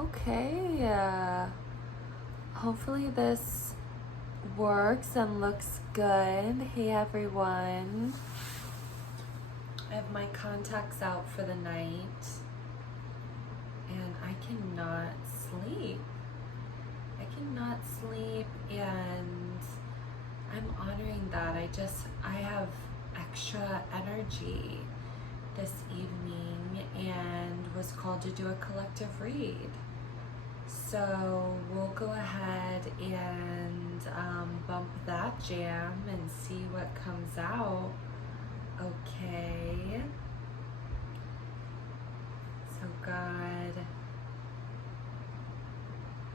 Okay, hopefully this works and looks good. Hey everyone. I have my contacts out for the night and I cannot sleep. And I'm honoring that. I have extra energy this evening and was called to do a collective read. So we'll go ahead and bump that jam and see what comes out. Okay. So God,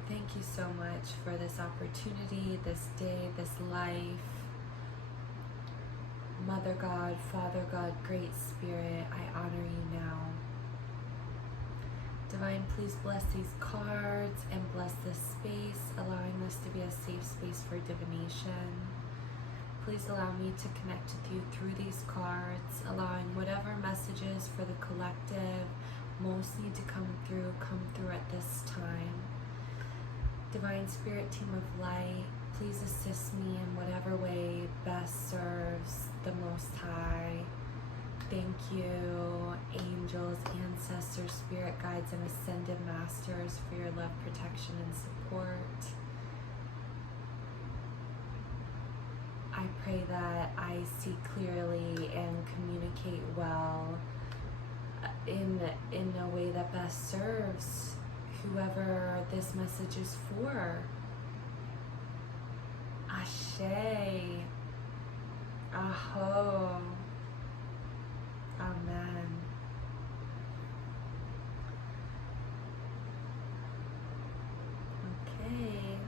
thank you so much for this opportunity, this day, this life. Mother God, Father God, Great Spirit, I honor you now. Divine, please bless these cards and bless this space, allowing this to be a safe space for divination. Please allow me to connect with you through these cards, allowing whatever messages for the collective most need to come through at this time. Divine Spirit, Team of Light, please assist me in whatever way best serves the Most High. Thank you, angels, ancestors, spirit guides, and ascended masters for your love, protection, and support. I pray that I see clearly and communicate well in a way that best serves whoever this message is for. Ashe. Aho. Amen. Okay.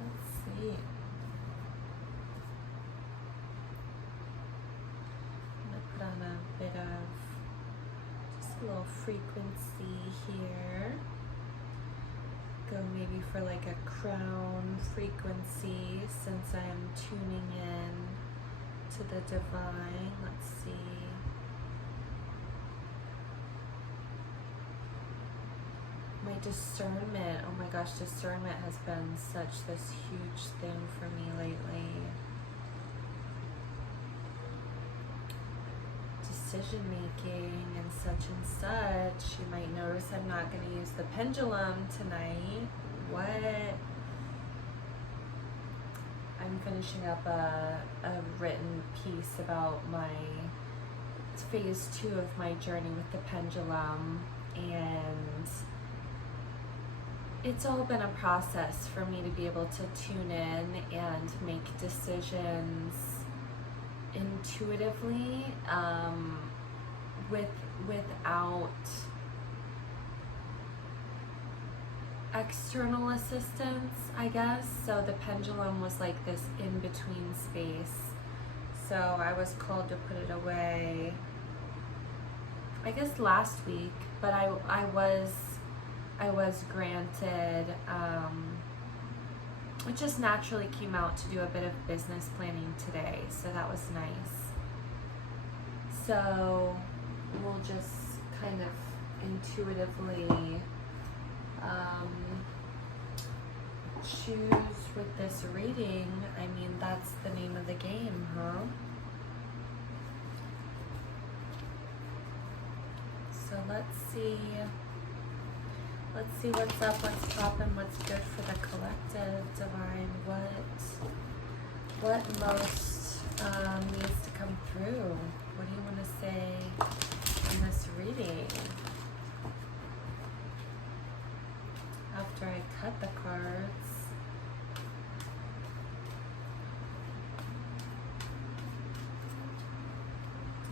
Let's see. I'm going to put on a bit of just a little frequency here. Go maybe for like a crown frequency since I'm tuning in to the divine. Let's see. My discernment, oh my gosh, discernment has been such this huge thing for me lately. Decision making and such. You might notice I'm not going to use the pendulum tonight. What? I'm finishing up a written piece about phase 2 of my journey with the pendulum, and it's all been a process for me to be able to tune in and make decisions intuitively, without external assistance, I guess. So the pendulum was like this in-between space. So I was called to put it away, I guess last week, but I was granted, it just naturally came out to do a bit of business planning today, so that was nice. So we'll just kind of intuitively choose with this reading. I mean, that's the name of the game, huh? So let's see what's up, what's poppin', what's good for the collective. Divine, what most needs to come through? What do you want to say in this reading? After I cut the cards.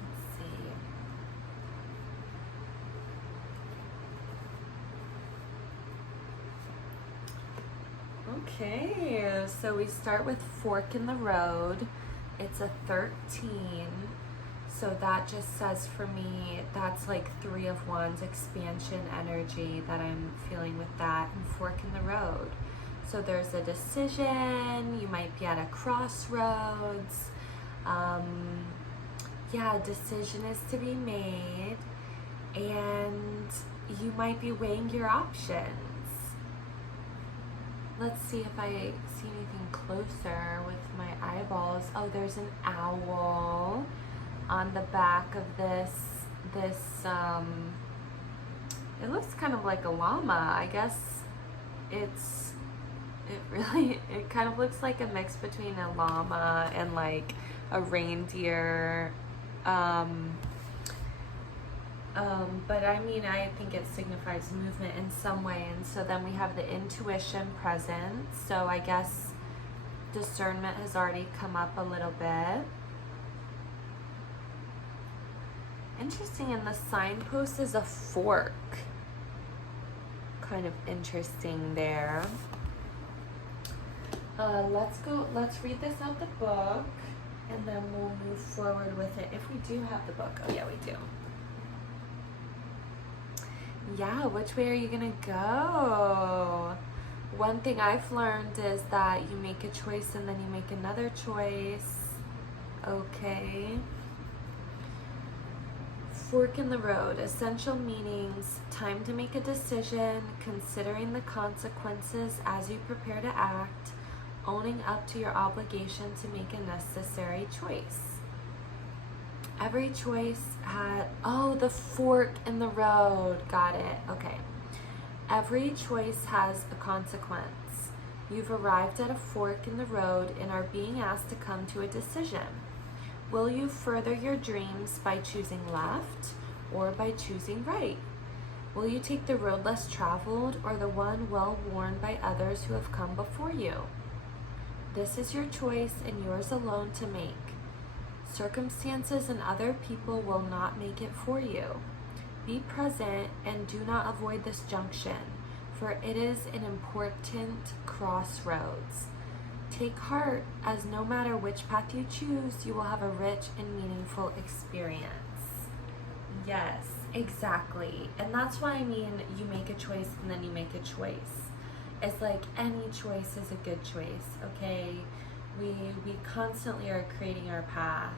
Let's see. Okay, so we start with fork in the road. It's a 13. So that just says for me, that's like 3 of Wands expansion energy that I'm feeling with that, and fork in the road. So there's a decision, you might be at a crossroads. Yeah, a decision is to be made, and you might be weighing your options. Let's see if I see anything closer with my eyeballs. Oh, there's an owl on the back of this, it looks kind of like a llama. I guess it kind of looks like a mix between a llama and like a reindeer. But I mean, I think it signifies movement in some way. And so then we have the intuition present. So I guess discernment has already come up a little bit. Interesting, and the signpost is a fork. Kind of interesting there. Let's read this out the book, and then we'll move forward with it. If we do have the book. Oh yeah, we do. Yeah, which way are you gonna go? One thing I've learned is that you make a choice and then you make another choice. Okay. Fork in the road. Essential meanings. Time to make a decision. Considering the consequences as you prepare to act. Owning up to your obligation to make a necessary choice. Every choice had, oh, the fork in the road. Got it. Okay. Every choice has a consequence. You've arrived at a fork in the road and are being asked to come to a decision. Will you further your dreams by choosing left or by choosing right? Will you take the road less traveled or the one well worn by others who have come before you? This is your choice and yours alone to make. Circumstances and other people will not make it for you. Be present and do not avoid this junction, for it is an important crossroads. Take heart, as no matter which path you choose, you will have a rich and meaningful experience. Yes, exactly. And that's why I mean you make a choice and then you make a choice. It's like any choice is a good choice, okay? We constantly are creating our path,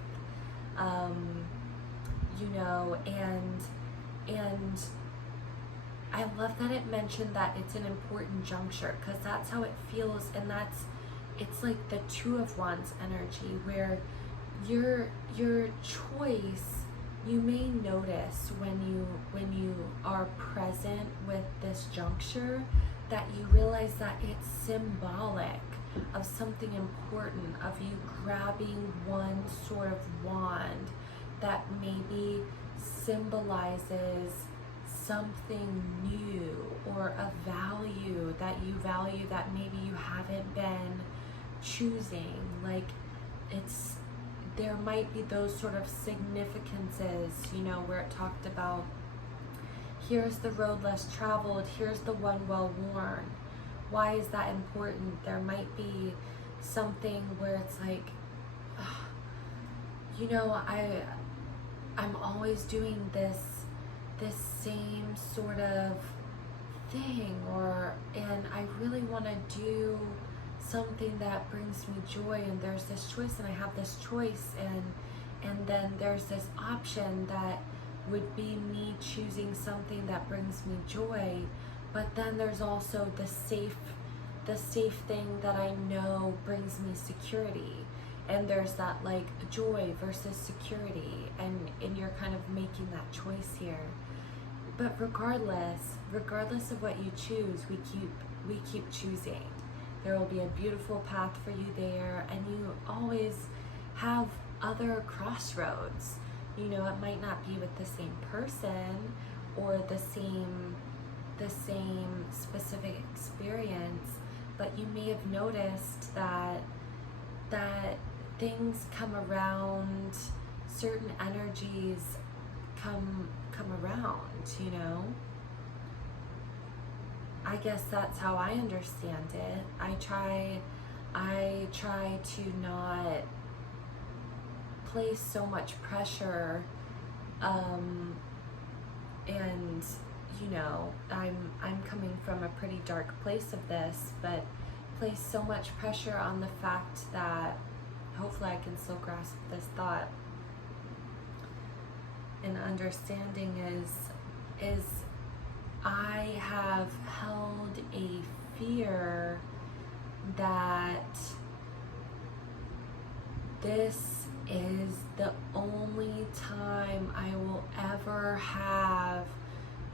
you know, and I love that it mentioned that it's an important juncture, because that's how it feels, and it's like the Two of Wands energy, where your choice, you may notice when you are present with this juncture that you realize that it's symbolic of something important, of you grabbing one sort of wand that maybe symbolizes something new or a value that you value that maybe you haven't been choosing. Like there might be those sort of significances, you know, where it talked about here's the road less traveled, here's the one well worn. Why is that important? There might be something where it's like, you know, I'm always doing this same sort of thing, and I really want to do something that brings me joy, and there's this choice, and I have this choice, and then there's this option that would be me choosing something that brings me joy, but then there's also the safe thing that I know brings me security. And there's that like joy versus security, and you're kind of making that choice here. But regardless of what you choose, we keep choosing. There will be a beautiful path for you there, and you always have other crossroads. You know, it might not be with the same person or the same specific experience, but you may have noticed that things come around, certain energies come around, you know. I guess that's how I understand it. I try to not place so much pressure, and you know, I'm coming from a pretty dark place of this, but place so much pressure on the fact that hopefully I can still grasp this thought. And understanding is clear that this is the only time I will ever have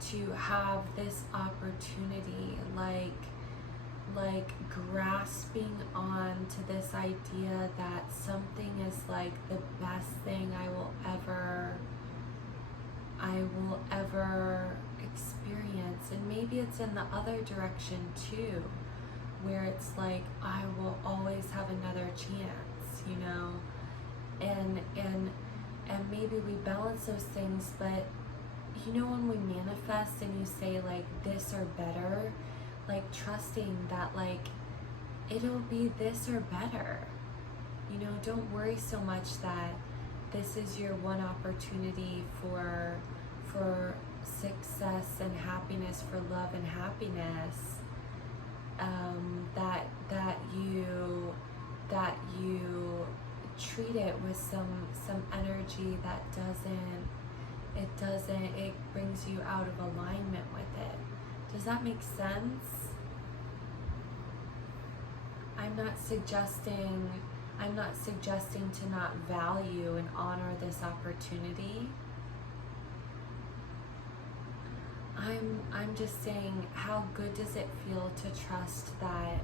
to have this opportunity, like grasping on to this idea that something is like the best thing I will ever experience. And maybe it's in the other direction too, where it's like I will always have another chance, you know, and maybe we balance those things. But you know, when we manifest and you say like this or better, like trusting that like it'll be this or better, you know, don't worry so much that this is your one opportunity for success and happiness, for love and happiness, that you treat it with some energy that it brings you out of alignment with it. Does that make sense? I'm not suggesting to not value and honor this opportunity. I'm just saying, how good does it feel to trust that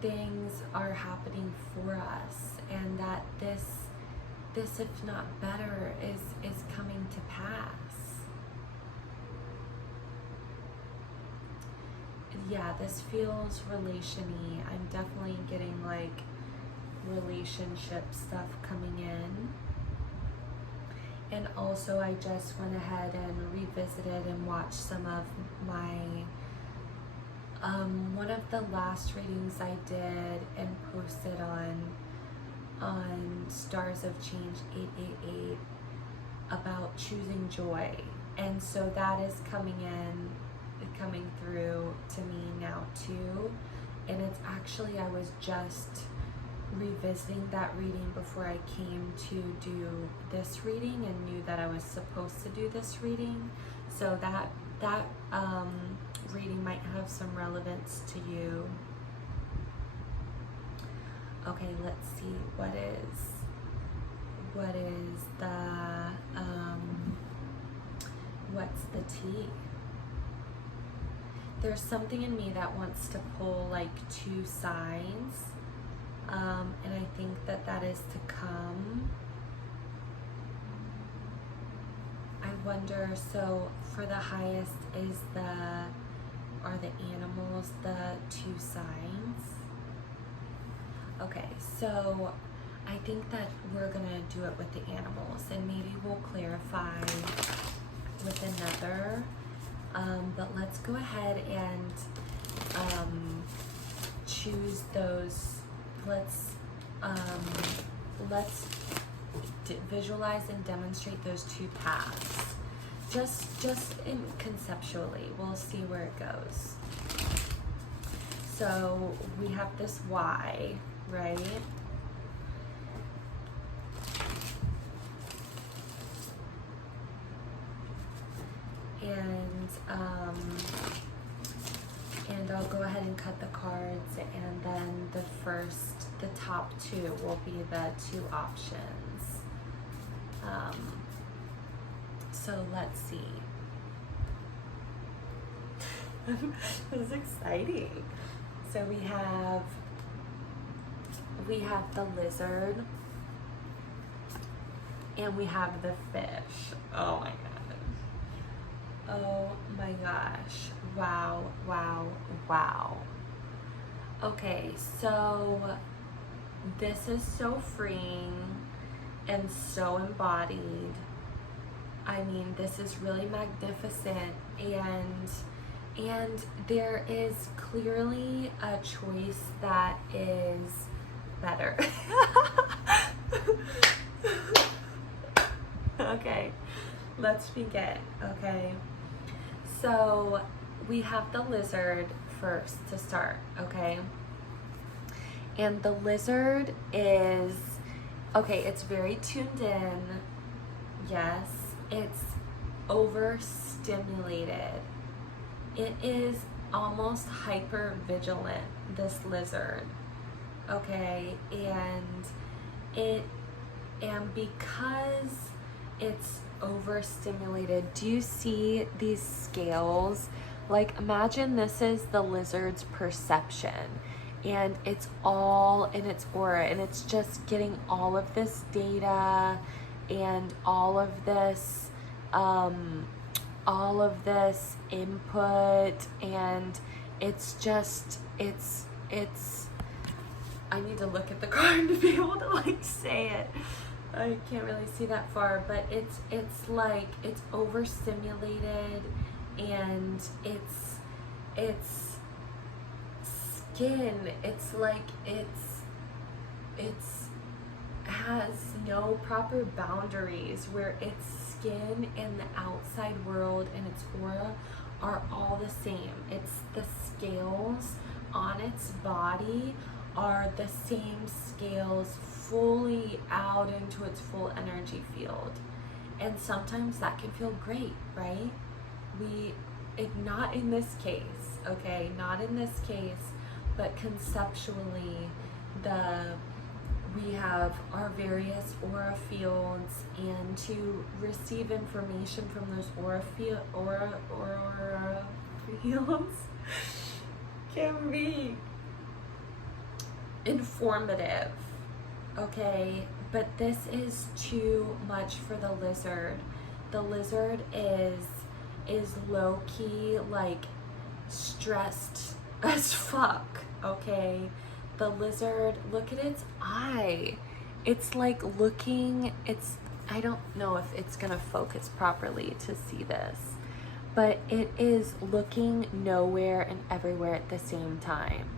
things are happening for us, and that this if not better is coming to pass. Yeah, this feels relation-y. I'm definitely getting like relationship stuff coming in. And also I just went ahead and revisited and watched some of my one of the last readings I did and posted on Stars of Change 888 about choosing joy. And so that is coming through to me now too. And it's actually, I was just revisiting that reading before I came to do this reading, and knew that I was supposed to do this reading. So that reading might have some relevance to you. Okay, let's see, what is the what's the tea? There's something in me that wants to pull like two sides, and I think that is to come. I wonder, so for the highest, are the animals the two signs? Okay, so I think that we're gonna do it with the animals, and maybe we'll clarify with another. But let's go ahead and choose those. Let's visualize and demonstrate those two paths. Just conceptually, we'll see where it goes. So we have this Y, right? And I'll go ahead and cut the cards, and then the top two will be the two options. So let's see. This is exciting. So we have the lizard, and we have the fish. Oh my god. Oh my gosh. Wow, wow, wow. Okay, so this is so freeing and so embodied. I mean, this is really magnificent, and there is clearly a choice that is better. Okay, let's begin, okay? So we have the lizard first to start, okay? And the lizard is, okay, it's very tuned in. Yes, it's overstimulated. It is almost hyper vigilant, this lizard, okay? And because it's overstimulated, do you see these scales? Like, imagine this is the lizard's perception, and it's all in its aura, and it's just getting all of this data and all of this input, and it's I need to look at the card to be able to like say it. I can't really see that far, but it's like it's overstimulated, and it's skin. It's like it's has no proper boundaries, where its skin and the outside world and its aura are all the same. It's the scales on its body are the same scales fully out into its full energy field. And sometimes that can feel great, right? Not in this case, okay? Not in this case, but conceptually, we have our various aura fields, and to receive information from those aura fields can be informative, okay? But this is too much for the lizard. The lizard is low-key, like, stressed as fuck, okay? The lizard, look at its eye. It's like looking, I don't know if it's gonna focus properly to see this, but it is looking nowhere and everywhere at the same time.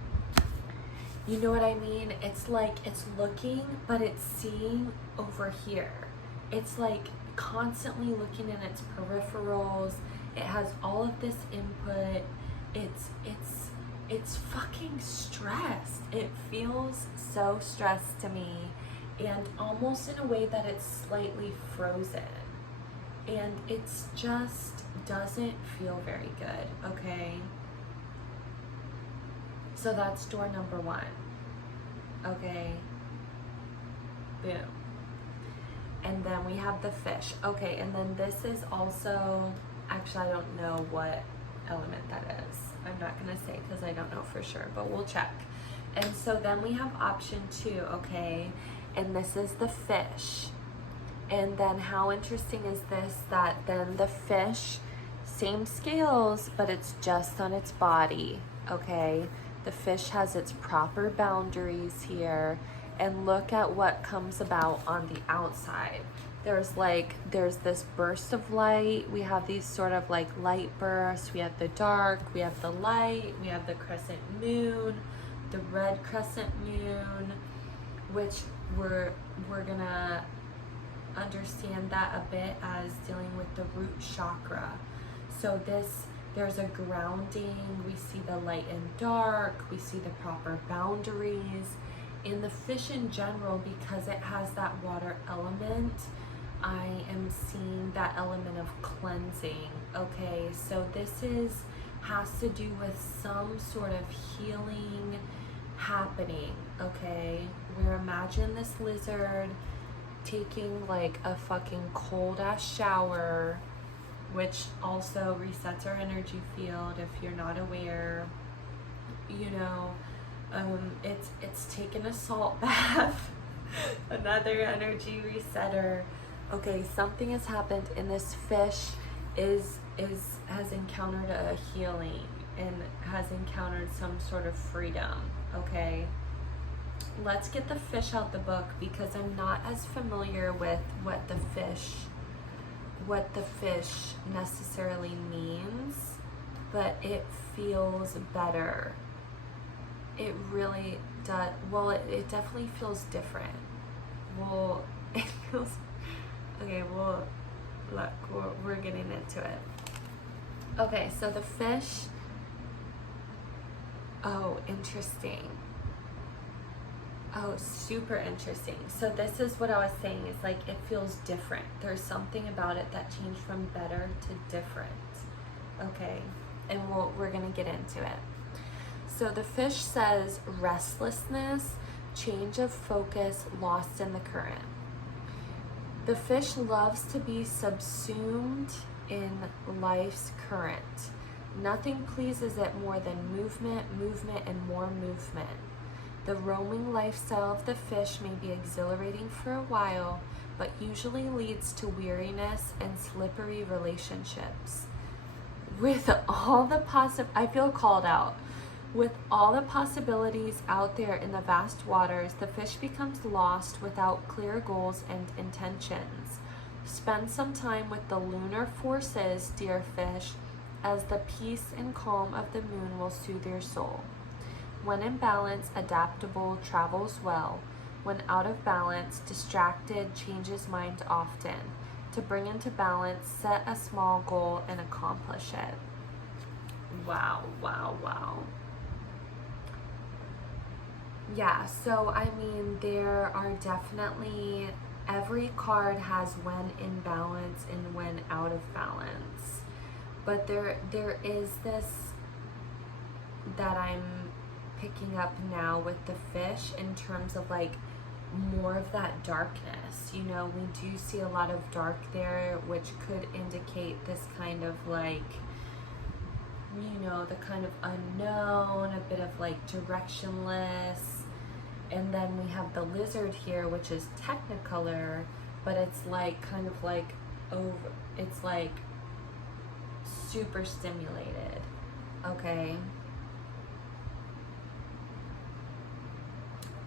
You know what I mean? It's like it's looking, but it's seeing over here. It's like constantly looking in its peripherals. It has all of this input. It's fucking stressed. It feels so stressed to me, and almost in a way that it's slightly frozen. And it's just doesn't feel very good, okay? So that's door number one, okay? Boom. And then we have the fish. Okay, and then this is also, actually I don't know what element that is. I'm not gonna say because I don't know for sure, but we'll check. And so then we have option 2, okay? And this is the fish. And then how interesting is this, that then the fish, same scales, but it's just on its body, okay? The fish has its proper boundaries here, and look at what comes about on the outside. There's this burst of light. We have these sort of like light bursts. We have the dark, we have the light, we have the crescent moon, the red crescent moon, which we're gonna understand that a bit as dealing with the root chakra. So there's a grounding. We see the light and dark, we see the proper boundaries. In the fish in general, because it has that water element, I am seeing that element of cleansing, okay? So this has to do with some sort of healing happening, okay? Where imagine this lizard taking like a fucking cold ass shower, which also resets our energy field if you're not aware, you know. It's taken a salt bath, another energy resetter. Okay, something has happened, and this fish has encountered a healing and has encountered some sort of freedom, okay? Let's get the fish out the book, because I'm not as familiar with what the fish necessarily means, but it feels better. It really does. Well, it definitely feels different. Well, it feels okay. Well, look, we're getting into it. Okay, so the fish. Oh, interesting. Oh, super interesting. So this is what I was saying, is like it feels different. There's something about it that changed from better to different. Okay. and we're gonna get into it. So the fish says restlessness, change of focus, lost in the current. The fish loves to be subsumed in life's current. Nothing pleases it more than movement, movement, and more movement. The roaming lifestyle of the fish may be exhilarating for a while, but usually leads to weariness and slippery relationships. With all the I feel called out. With all the possibilities out there in the vast waters, the fish becomes lost without clear goals and intentions. Spend some time with the lunar forces, dear fish, as the peace and calm of the moon will soothe your soul. When in balance, adaptable, travels well. When out of balance, distracted, changes mind often. To bring into balance, set a small goal and accomplish it. Wow, wow, wow. Yeah, so I mean, there are definitely, every card has when in balance and when out of balance. But there is this that I'm picking up now with the fish in terms of like more of that darkness. You know, we do see a lot of dark there, which could indicate this kind of like, you know, the kind of unknown, a bit of like directionless. And then we have the lizard here, which is technicolor, but it's like kind of like over, it's like super stimulated. Okay.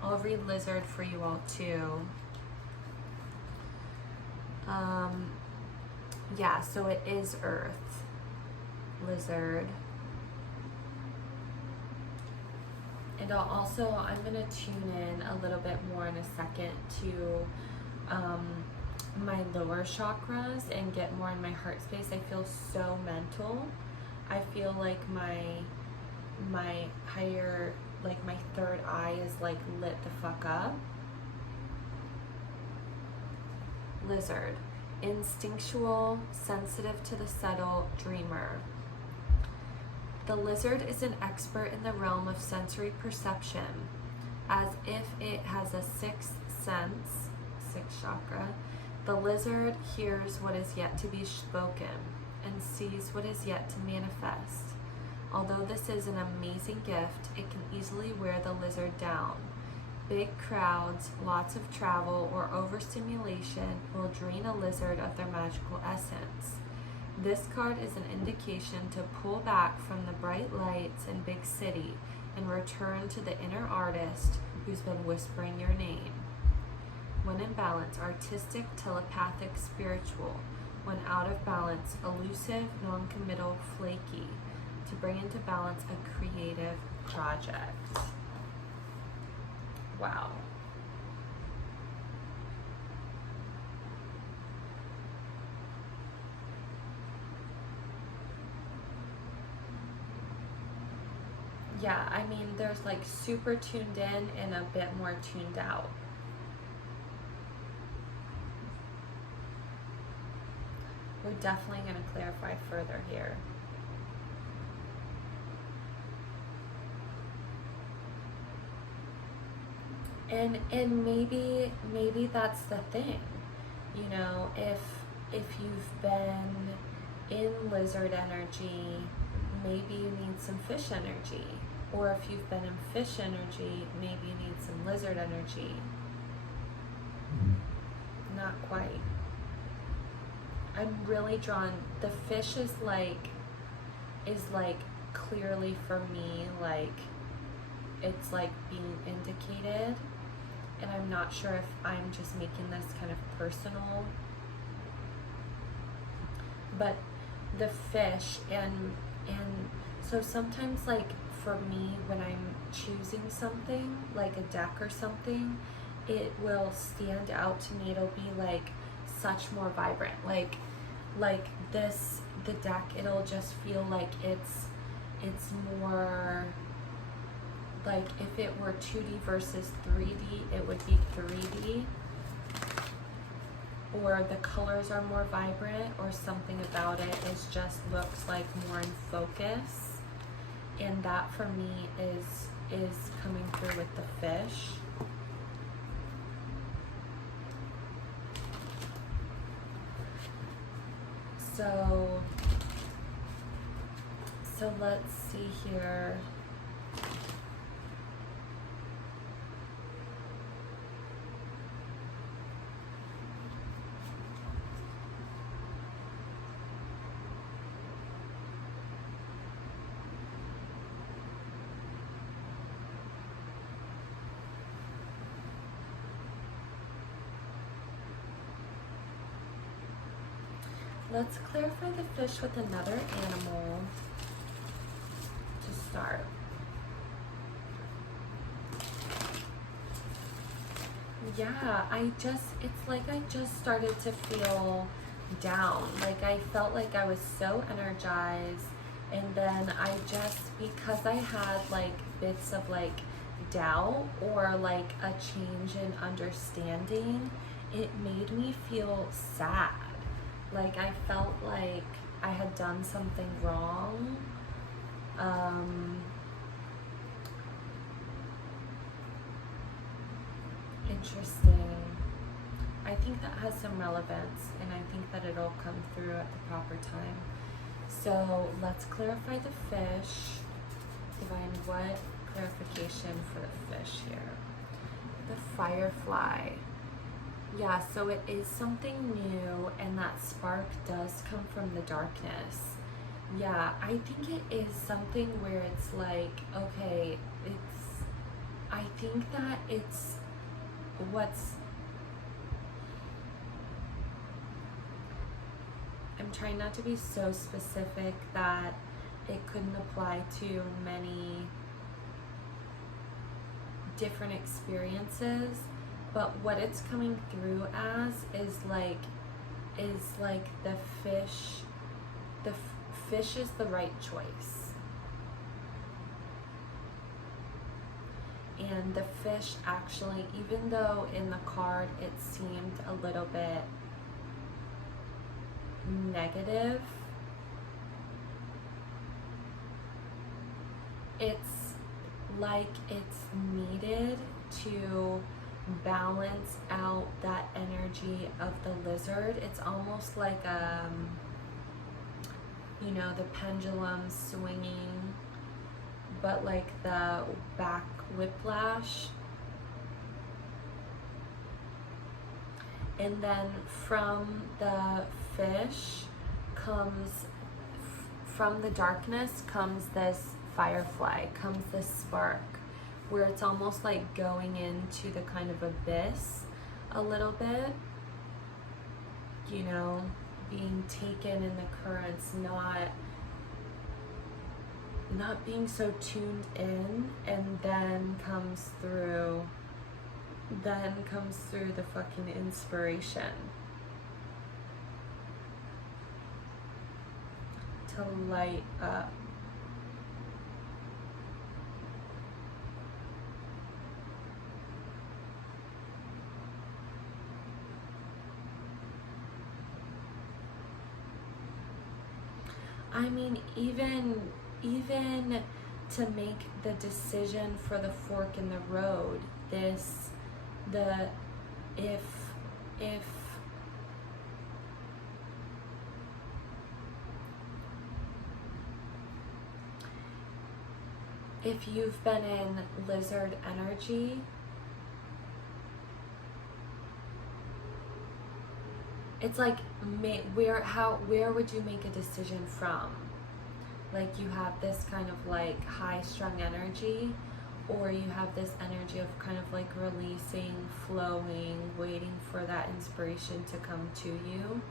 I'll read lizard for you all too. Yeah, so it is earth. Lizard. And I'm going to tune in a little bit more in a second to my lower chakras and get more in my heart space. I feel so mental. I feel like my higher, like my third eye is like lit the fuck up. Lizard. Instinctual, sensitive to the subtle, dreamer. The lizard is an expert in the realm of sensory perception, as if it has a sixth sense, sixth chakra. The lizard hears what is yet to be spoken and sees what is yet to manifest. Although this is an amazing gift, it can easily wear the lizard down. Big crowds, lots of travel, or overstimulation will drain a lizard of their magical essence. This card is an indication to pull back from the bright lights and big city and return to the inner artist who's been whispering your name. When in balance, artistic, telepathic, spiritual. When out of balance, elusive, non-committal, flaky. To bring into balance a creative project. Wow. Yeah, I mean, there's like super tuned in and a bit more tuned out. We're definitely going to clarify further here. And maybe that's the thing, you know, if you've been in lizard energy, maybe you need some fish energy, or if you've been in fish energy, maybe you need some lizard energy. Not quite. I'm really drawn, the fish is like clearly for me, like it's like being indicated. And I'm not sure if I'm just making this kind of personal, but the fish and so sometimes, like for me, when I'm choosing something like a deck or something, it will stand out to me. It'll be like such more vibrant, like this, the deck, it'll just feel like it's more like if it were 2D versus 3D, it would be 3D. or the colors are more vibrant, or something about it is just looks like more in focus. And that for me is coming through with the fish. So let's see here. Let's clarify the fish with another animal to start. Yeah, it's like I just started to feel down. Like I felt like I was so energized, and then because I had like bits of like doubt or like a change in understanding, it made me feel sad. Like I felt like I had done something wrong. Interesting. I think that has some relevance, and I think that it'll come through at the proper time. So let's clarify the fish. Divine, what clarification for the fish here? The firefly. Yeah, so it is something new, and that spark does come from the darkness. Yeah, I think it is something where it's like, okay, I think that it's I'm trying not to be so specific that it couldn't apply to many different experiences, but what it's coming through as is like the fish is the right choice. And the fish actually, even though in the card it seemed a little bit negative, it's like it's needed to balance out that energy of the lizard. It's almost like you know, the pendulum swinging, but like the back whiplash. And then from the fish comes, from the darkness comes this firefly, comes this spark, where it's almost like going into the kind of abyss a little bit, you know, being taken in the currents, not being so tuned in, and then comes through the fucking inspiration to light up. I mean, even to make the decision for the fork in the road, if you've been in lizard energy, it's like, where would you make a decision from? Like, you have this kind of like high strung energy, or you have this energy of kind of like releasing, flowing, waiting for that inspiration to come to you.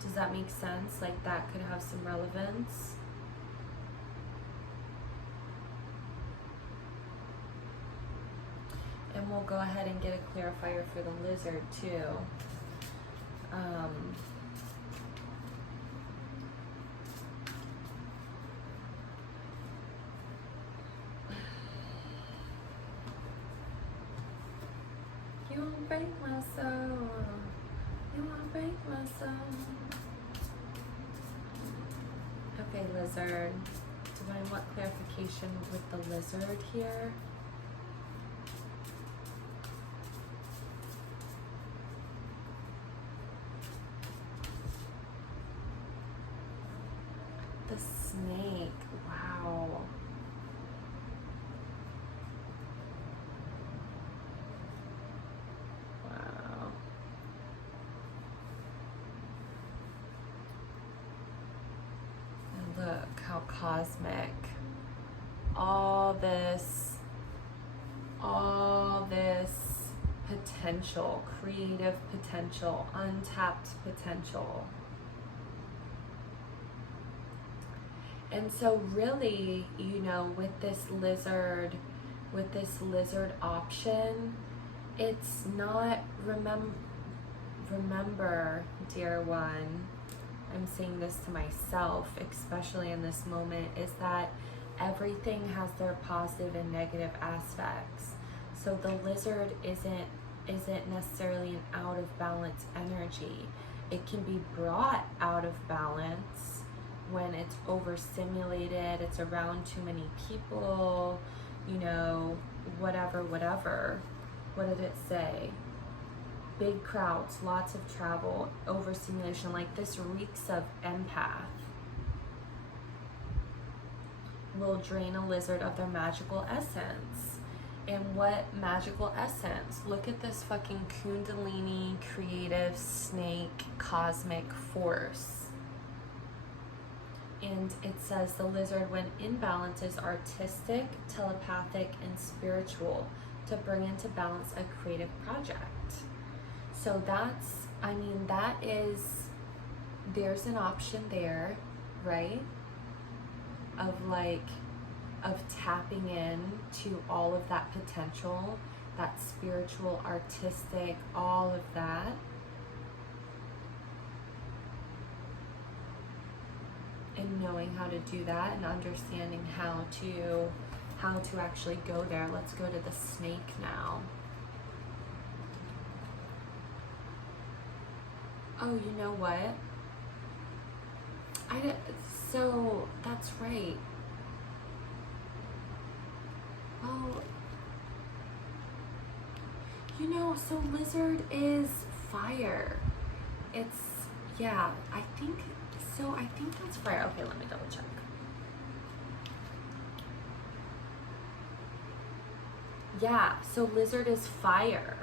Does that make sense? Like, that could have some relevance. And we'll go ahead and get a clarifier for the lizard too. You break my soul. You wanna break my soul. Okay, lizard. Divine, what clarification with the lizard here? The snake. Wow. Wow. And look how cosmic. All this potential, creative potential, untapped potential. And so really, you know, with this lizard option, it's not, remember, dear one, I'm saying this to myself, especially in this moment, is that everything has their positive and negative aspects. So the lizard isn't necessarily an out of balance energy. It can be brought out of balance when it's overstimulated, it's around too many people, you know, whatever. What did it say? Big crowds, lots of travel, overstimulation. Like, this reeks of empath. Will drain a lizard of their magical essence. And what magical essence? Look at this fucking Kundalini, creative, snake, cosmic force. And it says the lizard, when in balance, is artistic, telepathic, and spiritual, to bring into balance a creative project. So that's, I mean, there's an option there, right? Of tapping in to all of that potential, that spiritual, artistic, all of that. And knowing how to do that and understanding how to actually go there. Let's go to the snake now. Oh, you know what? So that's right. Oh, you know, so lizard is fire. It's, yeah, I think that's fire. Okay, let me double check. Yeah, so lizard is fire.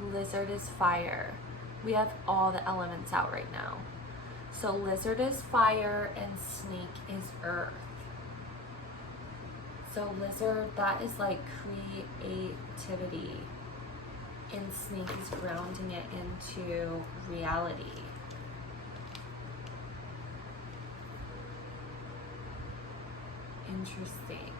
Lizard is fire. We have all the elements out right now. So lizard is fire and snake is earth. So lizard, that is like creativity. And snake is grounding it into reality. Interesting.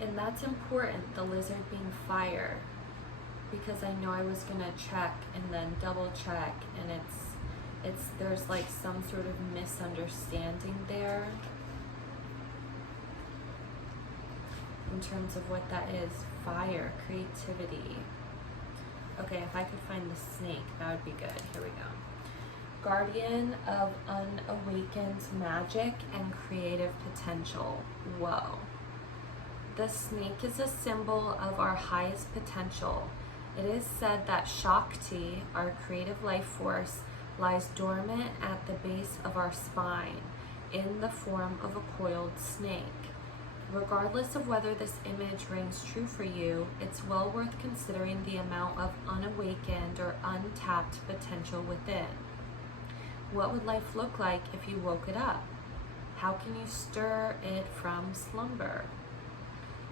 And that's important, the lizard being fire, because I know I was gonna check and then double check, and there's like some sort of misunderstanding there in terms of what that is. Fire, creativity. Okay, if I could find the snake, that would be good. Here we go. Guardian of unawakened magic and creative potential. Whoa. The snake is a symbol of our highest potential. It is said that Shakti, our creative life force, lies dormant at the base of our spine in the form of a coiled snake. Regardless of whether this image rings true for you, it's well worth considering the amount of unawakened or untapped potential within. What would life look like if you woke it up? How can you stir it from slumber?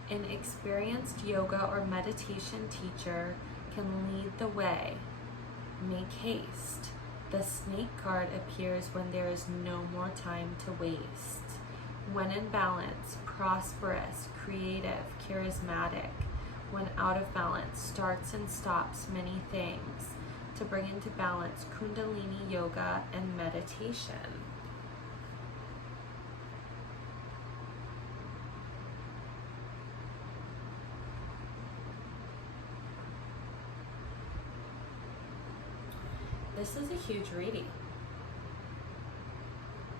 An experienced yoga or meditation teacher can lead the way. Make haste. The snake card appears when there is no more time to waste. When in balance, prosperous, creative, charismatic. When out of balance, starts and stops many things. To bring into balance, Kundalini yoga and meditation. This is a huge reading.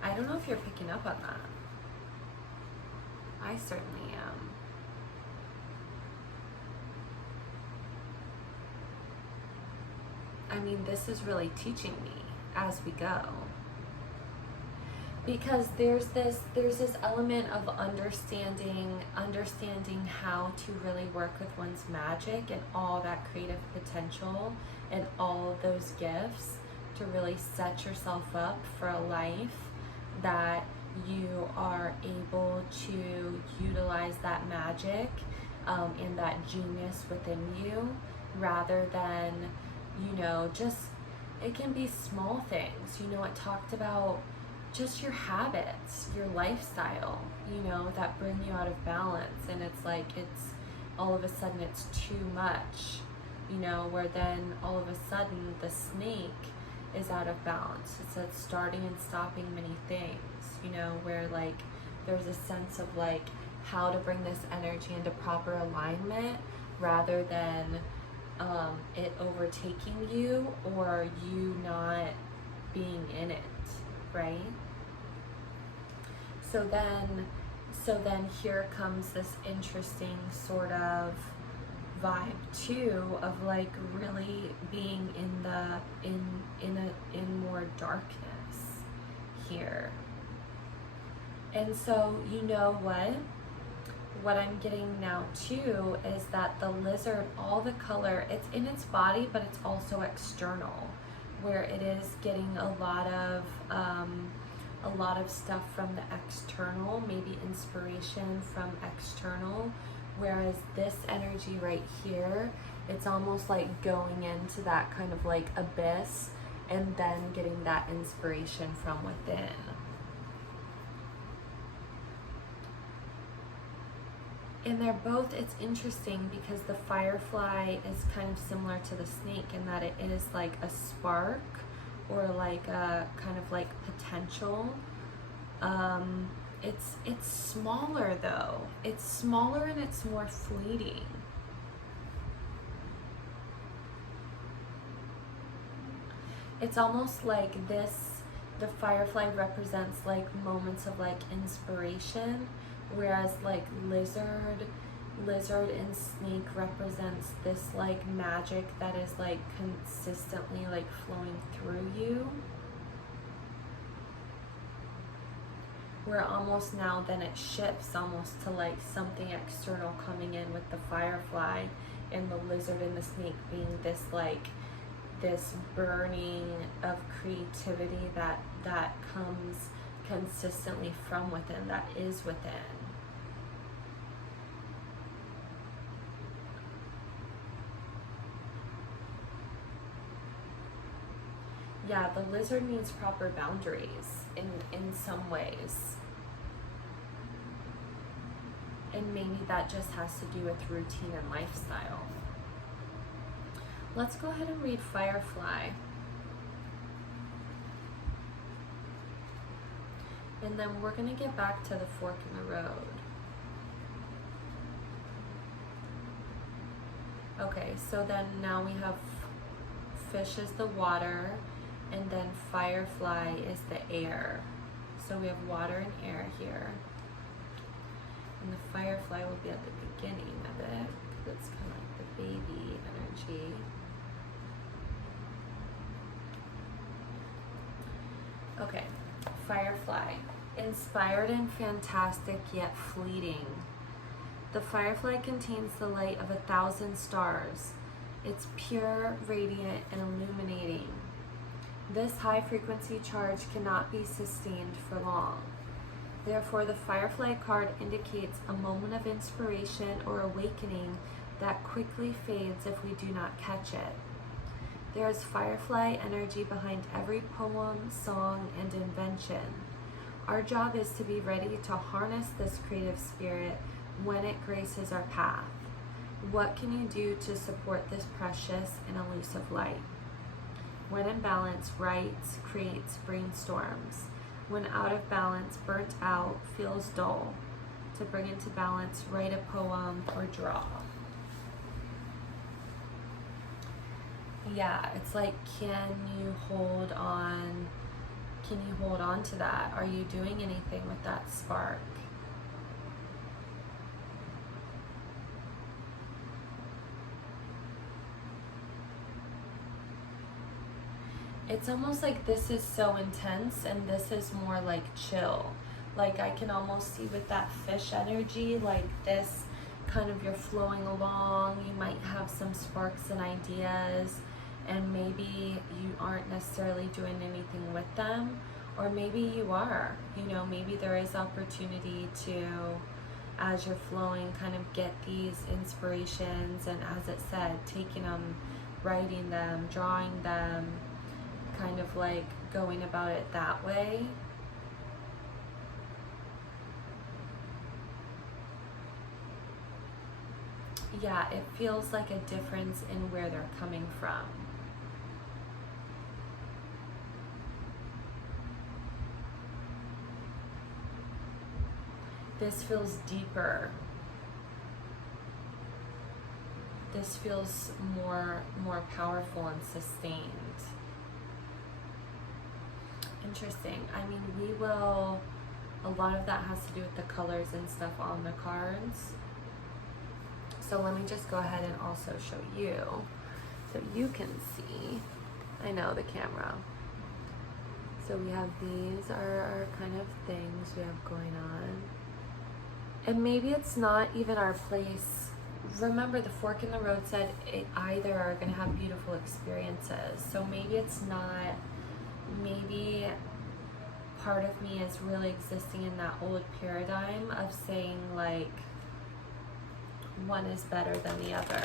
I don't know if you're picking up on that. I certainly am. I mean, this is really teaching me as we go. Because there's this element of understanding how to really work with one's magic and all that creative potential and all of those gifts to really set yourself up for a life that you are able to utilize that magic and that genius within you, rather than, you know, just, it can be small things. You know, it talked about just your habits, your lifestyle, you know, that bring you out of balance. And it's like, it's all of a sudden it's too much, you know, where then all of a sudden the snake is out of balance. It's like starting and stopping many things, you know, where like there's a sense of like how to bring this energy into proper alignment rather than it overtaking you or you not being in it, right? So then here comes this interesting sort of vibe too of like really being in more darkness here. And so, you know what I'm getting now too is that the lizard, all the color, it's in its body, but it's also external, where it is getting a lot of stuff from the external, maybe inspiration from external, whereas this energy right here, it's almost like going into that kind of like abyss and then getting that inspiration from within. And they're both, it's interesting because the firefly is kind of similar to the snake in that it is like a spark or like a kind of like potential. It's smaller though. It's smaller and it's more fleeting. It's almost like this, the firefly represents like moments of like inspiration, whereas like lizard and snake represents this like magic that is like consistently like flowing through you. Where almost now then it shifts almost to like something external coming in with the firefly, and the lizard and the snake being this like this burning of creativity that comes consistently from within, that is within. Yeah, the lizard needs proper boundaries in some ways. And maybe that just has to do with routine and lifestyle. Let's go ahead and read Firefly. And then we're going to get back to the fork in the road. Okay, so then now we have fish is the water, and then firefly is the air. So we have water and air here. And the firefly will be at the beginning of it, because it's kind of like the baby energy. Okay, firefly. Inspired and fantastic, yet fleeting. The firefly contains the light of 1,000 stars. It's pure, radiant, and illuminating. This high-frequency charge cannot be sustained for long. Therefore, the firefly card indicates a moment of inspiration or awakening that quickly fades if we do not catch it. There is firefly energy behind every poem, song, and invention. Our job is to be ready to harness this creative spirit when it graces our path. What can you do to support this precious and elusive light? When in balance, writes, creates, brainstorms. When out of balance, burnt out, feels dull. To bring into balance, write a poem or draw. Yeah, it's like, can you hold on? Can you hold on to that? Are you doing anything with that spark? It's almost like this is so intense and this is more like chill. Like I can almost see with that fish energy, like this kind of, you're flowing along, you might have some sparks and ideas, and maybe you aren't necessarily doing anything with them, or maybe you are, you know, maybe there is opportunity to, as you're flowing, kind of get these inspirations, and as it said, taking them, writing them, drawing them, kind of like going about it that way. Yeah, it feels like a difference in where they're coming from. This feels deeper. This feels more powerful and sustained. Interesting. I mean, we will, a lot of that has to do with the colors and stuff on the cards. So let me just go ahead and also show you so you can see. I know the camera. So we have, these are our kind of things we have going on. And maybe it's not even our place. Remember, the fork in the road said it either are going to have beautiful experiences. So maybe it's not, maybe part of me is really existing in that old paradigm of saying like one is better than the other.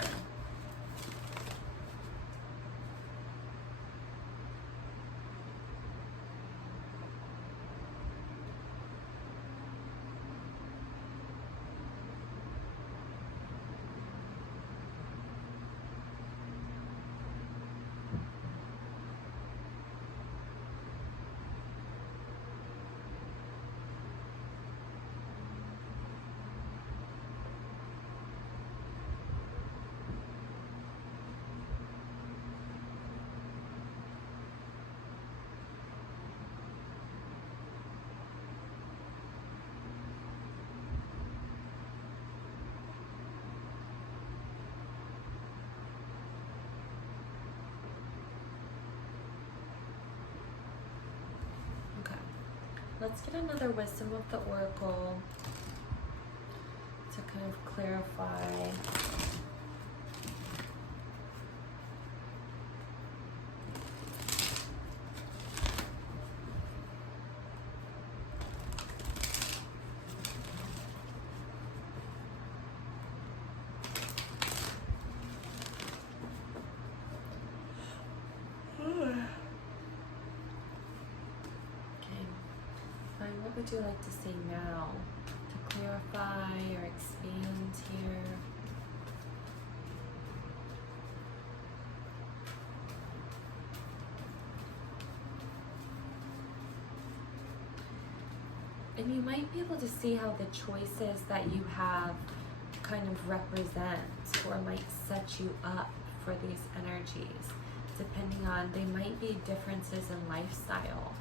Let's get another wisdom of the oracle to kind of clarify. What would you like to say now to clarify or expand here? And you might be able to see how the choices that you have kind of represent or might set you up for these energies, depending on, they might be differences in lifestyle.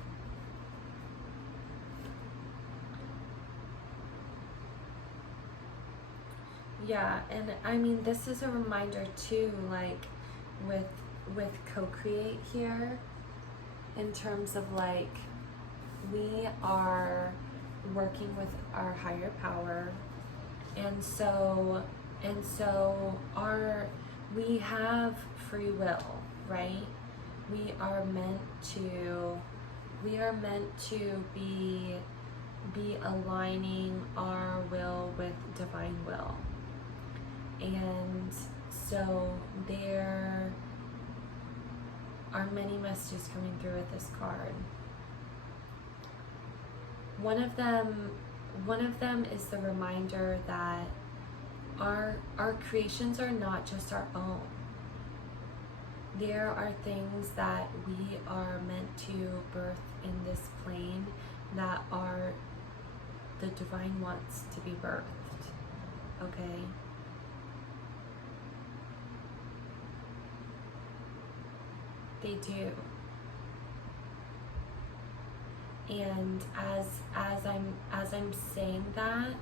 Yeah, and I mean, this is a reminder too, like with co-create here, in terms of like, we are working with our higher power, and so we have free will, right? We are meant to be aligning our will with divine will. And so there are many messages coming through with this card. One of them is the reminder that our creations are not just our own. There are things that we are meant to birth in this plane that are the divine wants to be birthed. Okay? They do. And as I'm saying that,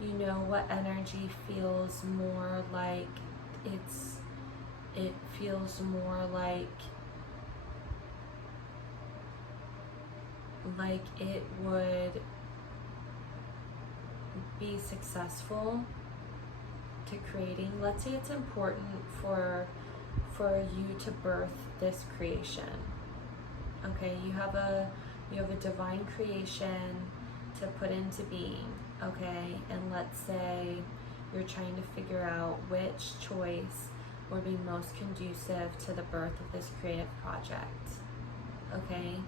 you know what energy feels more like it feels more like it would be successful to creating. Let's say it's important for you to birth this creation. Okay, you have a divine creation to put into being. Okay, and let's say you're trying to figure out which choice would be most conducive to the birth of this creative project. Okay,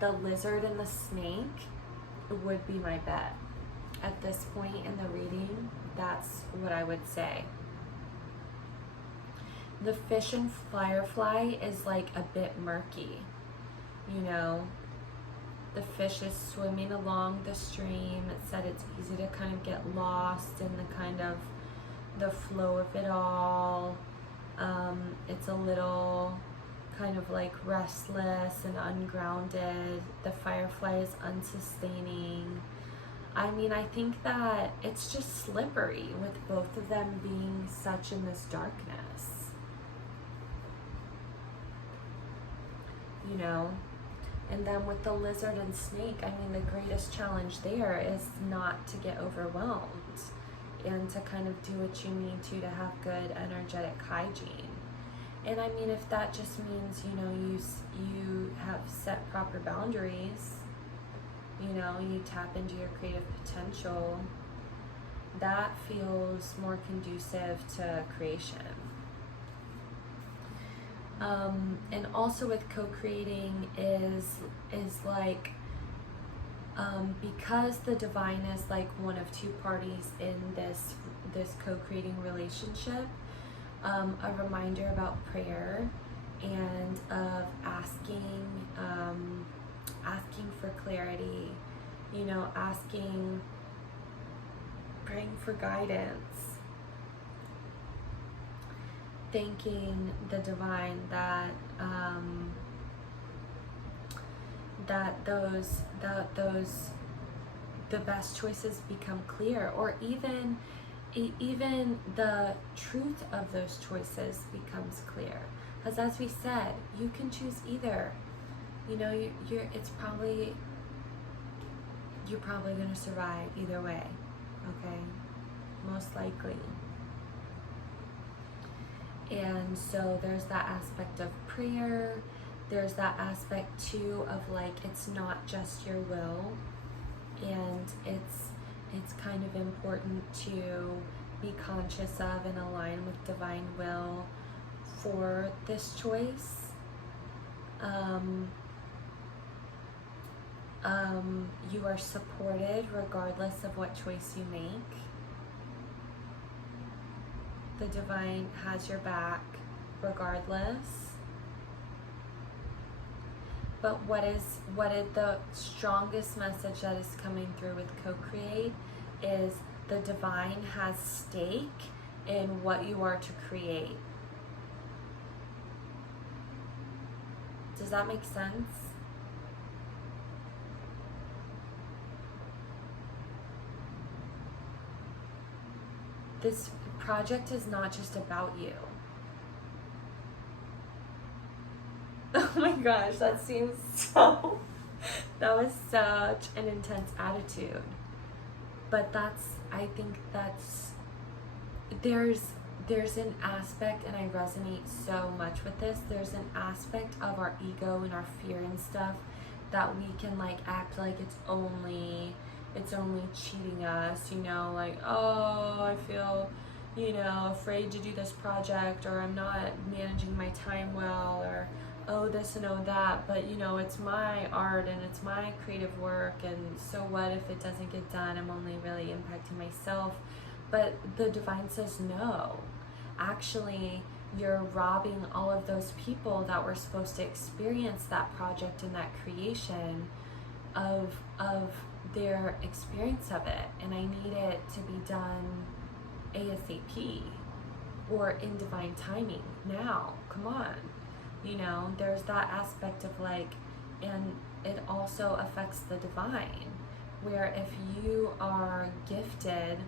the lizard and the snake would be my bet. At this point in the reading, that's what I would say. The fish and firefly is like a bit murky, you know. The fish is swimming along the stream. It said it's easy to kind of get lost in the kind of the flow of it all. It's a little kind of like restless and ungrounded. The firefly is unsustaining. I mean, I think that it's just slippery with both of them being such in this darkness. You know? And then with the lizard and snake, I mean, the greatest challenge there is not to get overwhelmed and to kind of do what you need to have good energetic hygiene. And I mean, if that just means, you know, you have set proper boundaries, you know, you tap into your creative potential, that feels more conducive to creation. And also with co-creating is like, because the divine is like one of two parties in this co-creating relationship, a reminder about prayer and of asking for clarity, you know, praying for guidance, thanking the divine that the best choices become clear, or even the truth of those choices becomes clear. Because as we said, you can choose either. You know, you're probably going to survive either way. Okay, most likely. And so there's that aspect of prayer. There's that aspect too of like, it's not just your will, and it's kind of important to be conscious of and align with divine will for this choice. You are supported regardless of what choice you make. The divine has your back regardless. But what is the strongest message that is coming through with co-create is the divine has stake in what you are to create. Does that make sense? This project is not just about you. Oh my gosh, that was such an intense attitude. But I think there's an aspect, and I resonate so much with this, there's an aspect of our ego and our fear and stuff that we can like act like it's only cheating us, you know, like, oh, I feel, you know, afraid to do this project, or I'm not managing my time well, or oh this and oh that, but you know, it's my art and it's my creative work, and so what if it doesn't get done? I'm only really impacting myself. But the divine says no, actually you're robbing all of those people that were supposed to experience that project and that creation of their experience of it, and I need it to be done ASAP or in divine timing now. Come on. You know, there's that aspect of like, and it also affects the divine, where if you are gifted,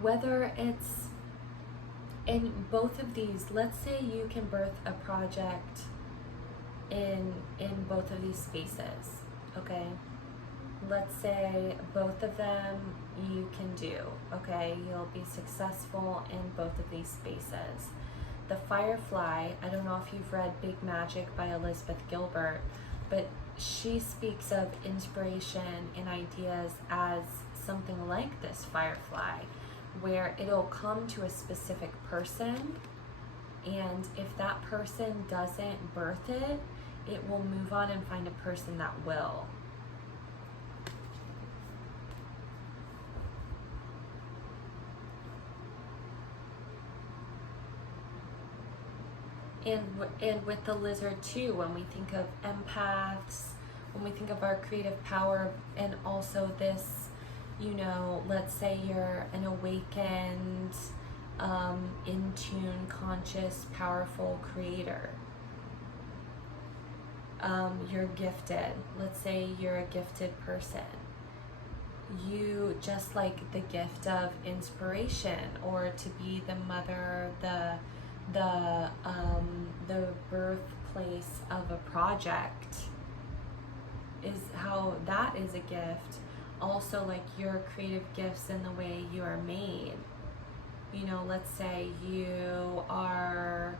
whether it's in both of these, let's say you can birth a project in both of these spaces, okay? Let's say both of them you can do, okay? You'll be successful in both of these spaces. The Firefly, I don't know if you've read Big Magic by Elizabeth Gilbert, but she speaks of inspiration and ideas as something like this firefly, where it'll come to a specific person, and if that person doesn't birth it, it will move on and find a person that will. And with the lizard too, when we think of empaths, when we think of our creative power, and also this, you know, let's say you're an awakened, in tune, conscious, powerful creator. You're gifted. Let's say you're a gifted person. You, just like the gift of inspiration, or to be the mother, the birthplace of a project, is how that is a gift. Also, like your creative gifts and the way you are made. You know, let's say you are,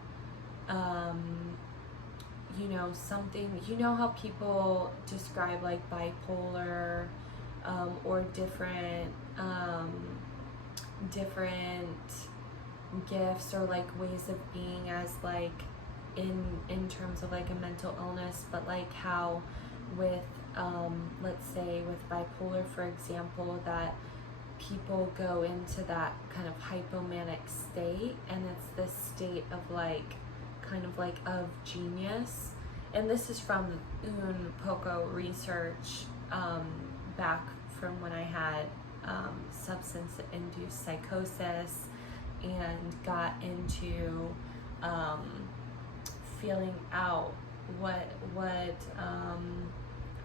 you know, something, you know how people describe like bipolar, or different gifts or like ways of being as like in terms of like a mental illness, but like how with let's say with bipolar, for example, that people go into that kind of hypomanic state, and it's this state of like kind of like of genius. And this is from Poco research, back from when I had substance induced psychosis and got into feeling out what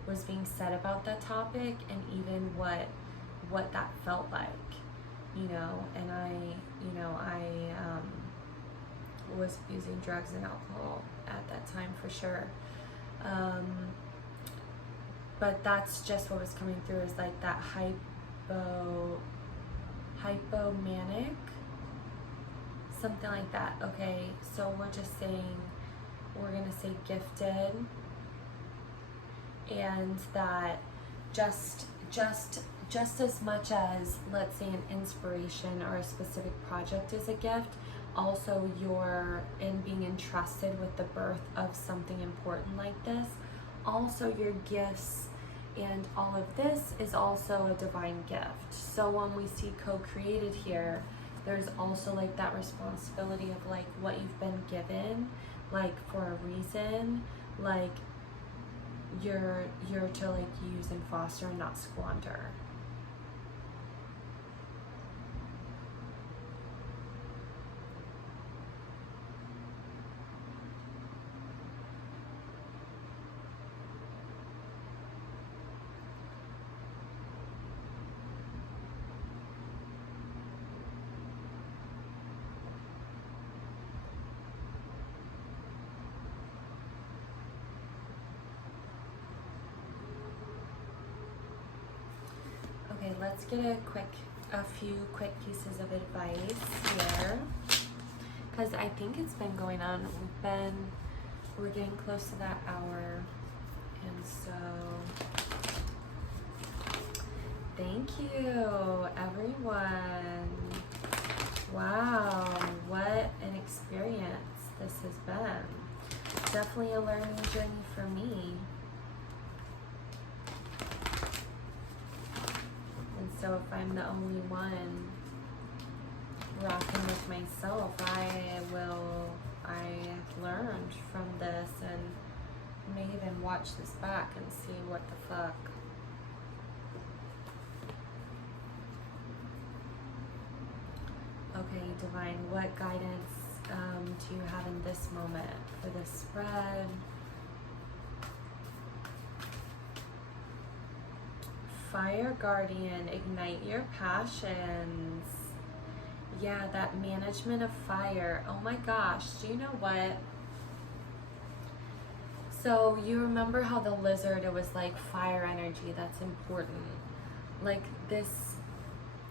was being said about that topic, and even what that felt like, you know. And I was using drugs and alcohol at that time for sure, but that's just what was coming through, is like that hypomanic, something like that. Okay, so we're just saying, we're gonna say gifted, and that just as much as, let's say, an inspiration or a specific project is a gift, also you're in being entrusted with the birth of something important like this. Also, your gifts and all of this is also a divine gift. So when we see co-created here, there's also like that responsibility of like what you've been given, like for a reason, like you're to like use and foster and not squander. Okay, let's get a few quick pieces of advice here, because I think it's been going on. We're getting close to that hour, and so thank you, everyone. Wow, what an experience this has been. Definitely a learning journey for me. So if I'm the only one rocking with myself, I've learned from this, and may even watch this back and see what the fuck. Okay, Divine, what guidance do you have in this moment for this spread? Fire Guardian, ignite your passions. Yeah, that management of fire. Oh my gosh, do you know what? So you remember how the lizard, it was like fire energy, that's important. Like this,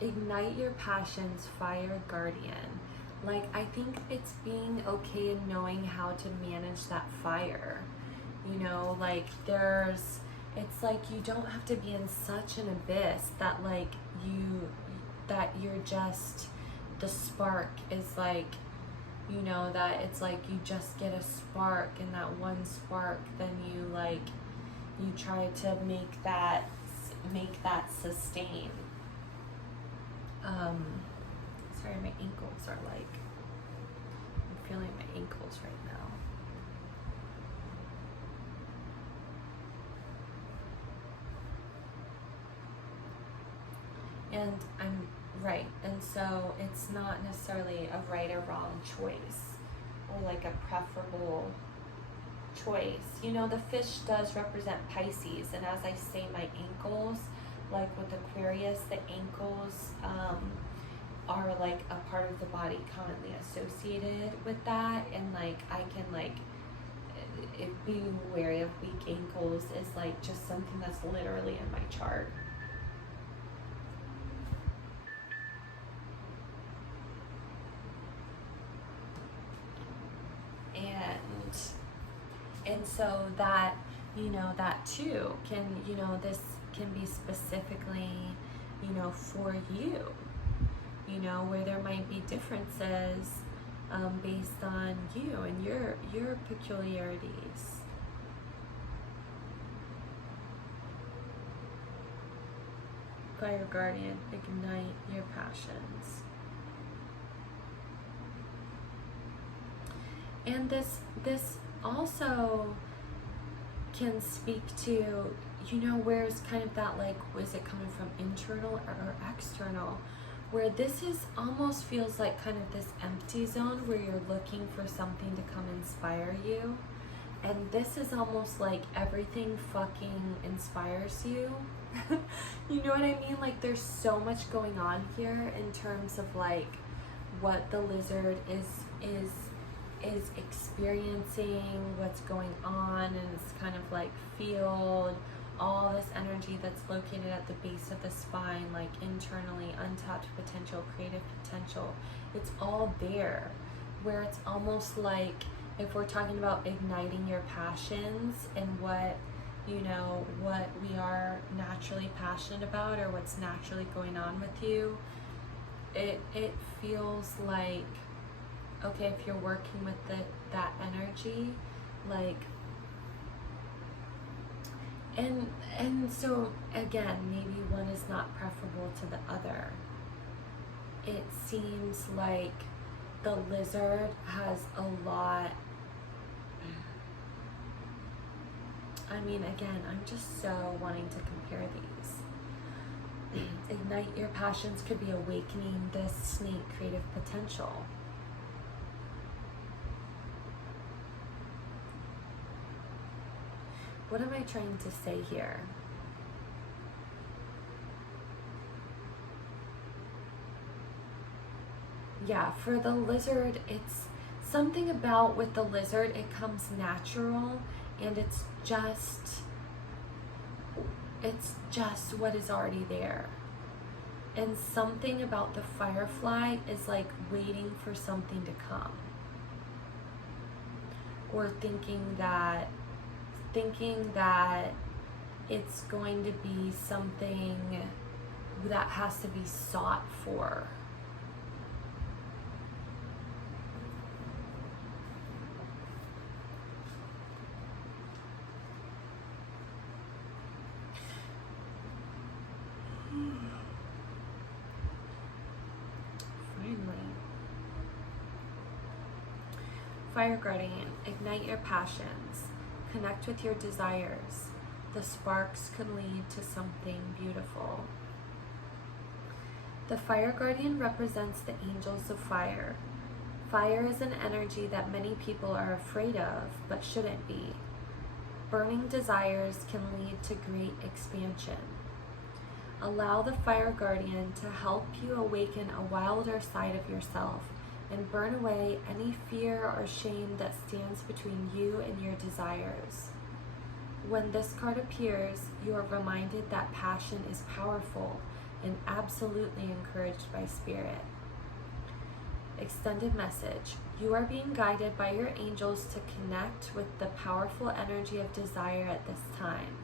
ignite your passions, Fire Guardian. Like, I think it's being okay and knowing how to manage that fire. You know, like it's like you don't have to be in such an abyss that like you're just, the spark is like, you know, that it's like you just get a spark, and that one spark, then you try to make that sustain. Sorry, my ankles are like, I'm feeling my ankles right now. And I'm right, and so it's not necessarily a right or wrong choice, or like a preferable choice. You know, the fish does represent Pisces, and as I say, my ankles, like with Aquarius, the ankles are like a part of the body commonly associated with that, and like I can like, being wary of weak ankles is like just something that's literally in my chart. And so that, you know, that too can, you know, this can be specifically, you know, for you, you know, where there might be differences based on you and your peculiarities. Fire Guardian, ignite your passions. And this also can speak to, you know, where's kind of that like, was it coming from internal or external? Where this is almost feels like kind of this empty zone where you're looking for something to come inspire you. And this is almost like everything fucking inspires you. You know what I mean? Like there's so much going on here in terms of like what the lizard is experiencing, what's going on, and it's kind of like field, all this energy that's located at the base of the spine, like internally, untapped potential, creative potential. It's all there, where it's almost like, if we're talking about igniting your passions and what, you know, what we are naturally passionate about, or what's naturally going on with you, it feels like, okay, if you're working with that energy, like, and so again, maybe one is not preferable to the other. It seems like the lizard has a lot. I mean, again, I'm just so wanting to compare these. Ignite your passions could be awakening this snake creative potential. What am I trying to say here? Yeah, for the lizard, it's something about with the lizard, it comes natural, and it's just what is already there. And something about the firefly is like waiting for something to come, or thinking that it's going to be something that has to be sought for. Finally. Fire Guardian, ignite your passions. Connect with your desires. The sparks can lead to something beautiful. The Fire Guardian represents the angels of fire. Fire is an energy that many people are afraid of, but shouldn't be. Burning desires can lead to great expansion. Allow the fire guardian to help you awaken a wilder side of yourself and burn away any fear or shame that stands between you and your desires. When this card appears, you are reminded that passion is powerful and absolutely encouraged by spirit. Extended message. You are being guided by your angels to connect with the powerful energy of desire at this time.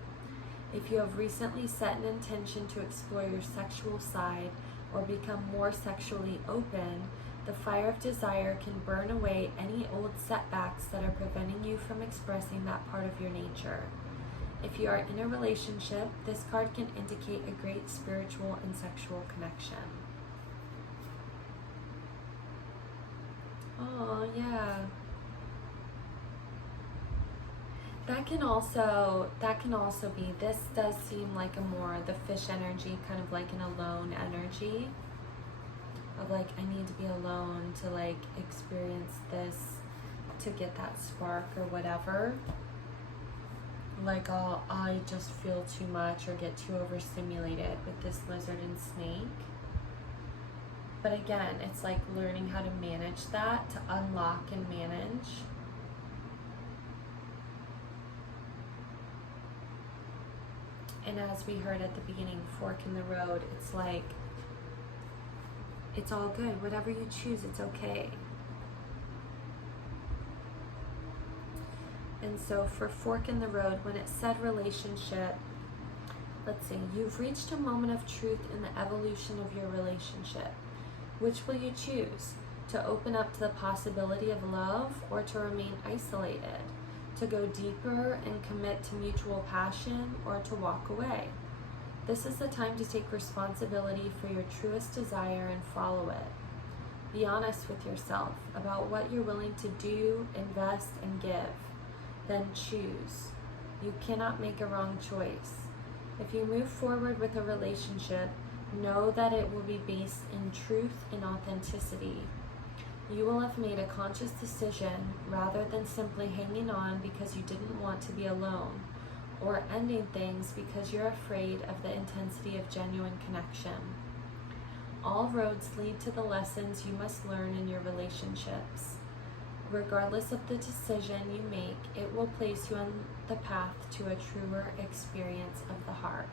If you have recently set an intention to explore your sexual side or become more sexually open, the fire of desire can burn away any old setbacks that are preventing you from expressing that part of your nature. If you are in a relationship, this card can indicate a great spiritual and sexual connection. Oh, yeah. That can also be, this does seem like a more, the fish energy, kind of like an alone energy of like, I need to be alone to like experience this, to get that spark or whatever. Like, I just feel too much or get too overstimulated with this lizard and snake. But again, it's like learning how to manage that, to unlock and manage. And as we heard at the beginning, fork in the road, it's like, it's all good. Whatever you choose, it's okay. And so for fork in the road, when it said relationship, let's see, you've reached a moment of truth in the evolution of your relationship. Which will you choose? To open up to the possibility of love or to remain isolated? To go deeper and commit to mutual passion or to walk away? This is the time to take responsibility for your truest desire and follow it. Be honest with yourself about what you're willing to do, invest, and give. Then choose. You cannot make a wrong choice. If you move forward with a relationship, know that it will be based in truth and authenticity. You will have made a conscious decision rather than simply hanging on because you didn't want to be alone, or ending things because you're afraid of the intensity of genuine connection. All roads lead to the lessons you must learn in your relationships. Regardless of the decision you make, it will place you on the path to a truer experience of the heart.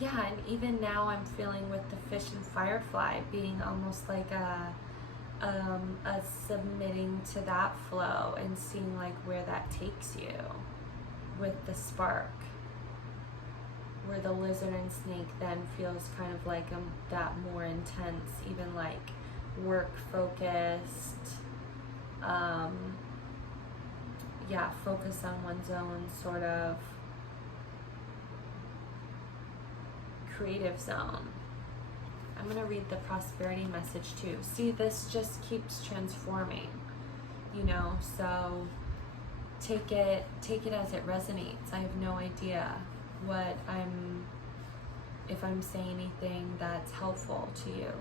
Yeah, and even now I'm feeling with the fish and firefly being almost like a submitting to that flow and seeing like where that takes you with the spark, where the lizard and snake then feels kind of like that more intense, even like work focused, focus on one's own sort of creative zone. I'm going to read the prosperity message too. See, this just keeps transforming, you know, so take it as it resonates. I have no idea if I'm saying anything that's helpful to you.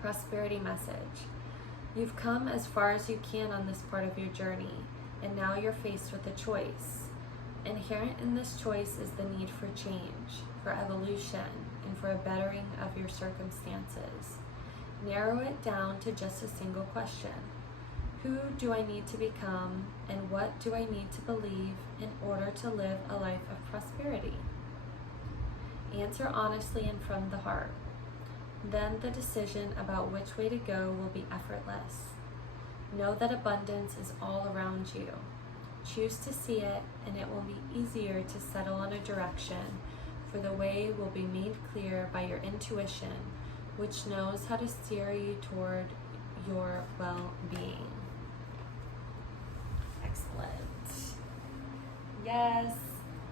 Prosperity message. You've come as far as you can on this part of your journey, and now you're faced with a choice. Inherent in this choice is the need for change, for evolution, and for a bettering of your circumstances. Narrow it down to just a single question. Who do I need to become, and what do I need to believe in order to live a life of prosperity? Answer honestly and from the heart. Then the decision about which way to go will be effortless. Know that abundance is all around you. Choose to see it, and it will be easier to settle on a direction, for the way will be made clear by your intuition, which knows how to steer you toward your well-being. Excellent. Yes,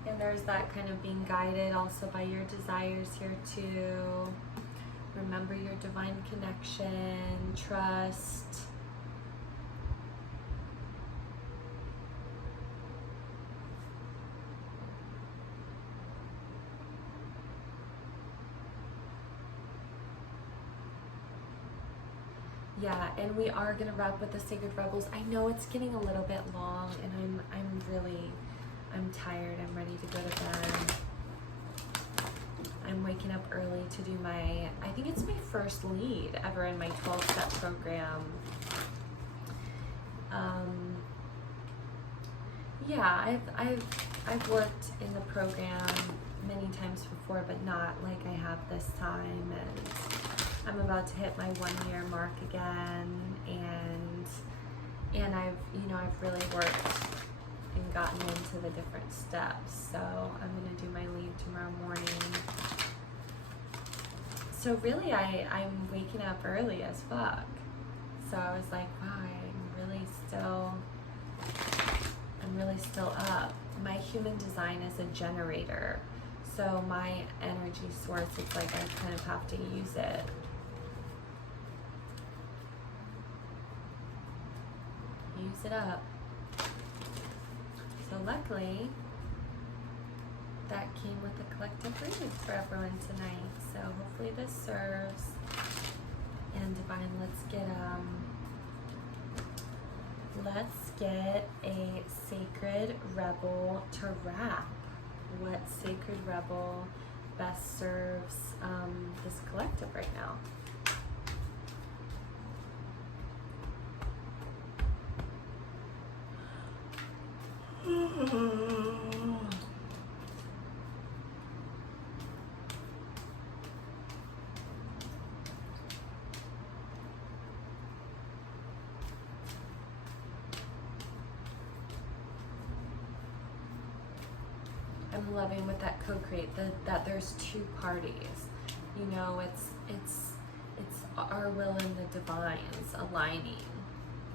and there's that kind of being guided also by your desires here too. Remember your divine connection, trust. Yeah, and we are gonna wrap with the Sacred Rebels. I know it's getting a little bit long, and I'm tired. I'm ready to go to bed. I'm waking up early to do I think it's my first lead ever in my 12-step program. Yeah, I've worked in the program many times before, but not like I have this time, and I'm about to hit my 1-year mark again, and I've really worked and gotten into the different steps. So I'm gonna do my lead tomorrow morning. So really, I'm waking up early as fuck. So I was like, wow, I'm really still up. My human design is a generator. So my energy source, it's like I kind of have to use it. Use it up. So luckily, that came with a collective reading for everyone tonight. So hopefully this serves. And Divine, let's get a Sacred Rebel to wrap. What Sacred Rebel best serves this collective right now? I'm loving with that co-create that there's two parties. You know, it's our will and the divine's aligning.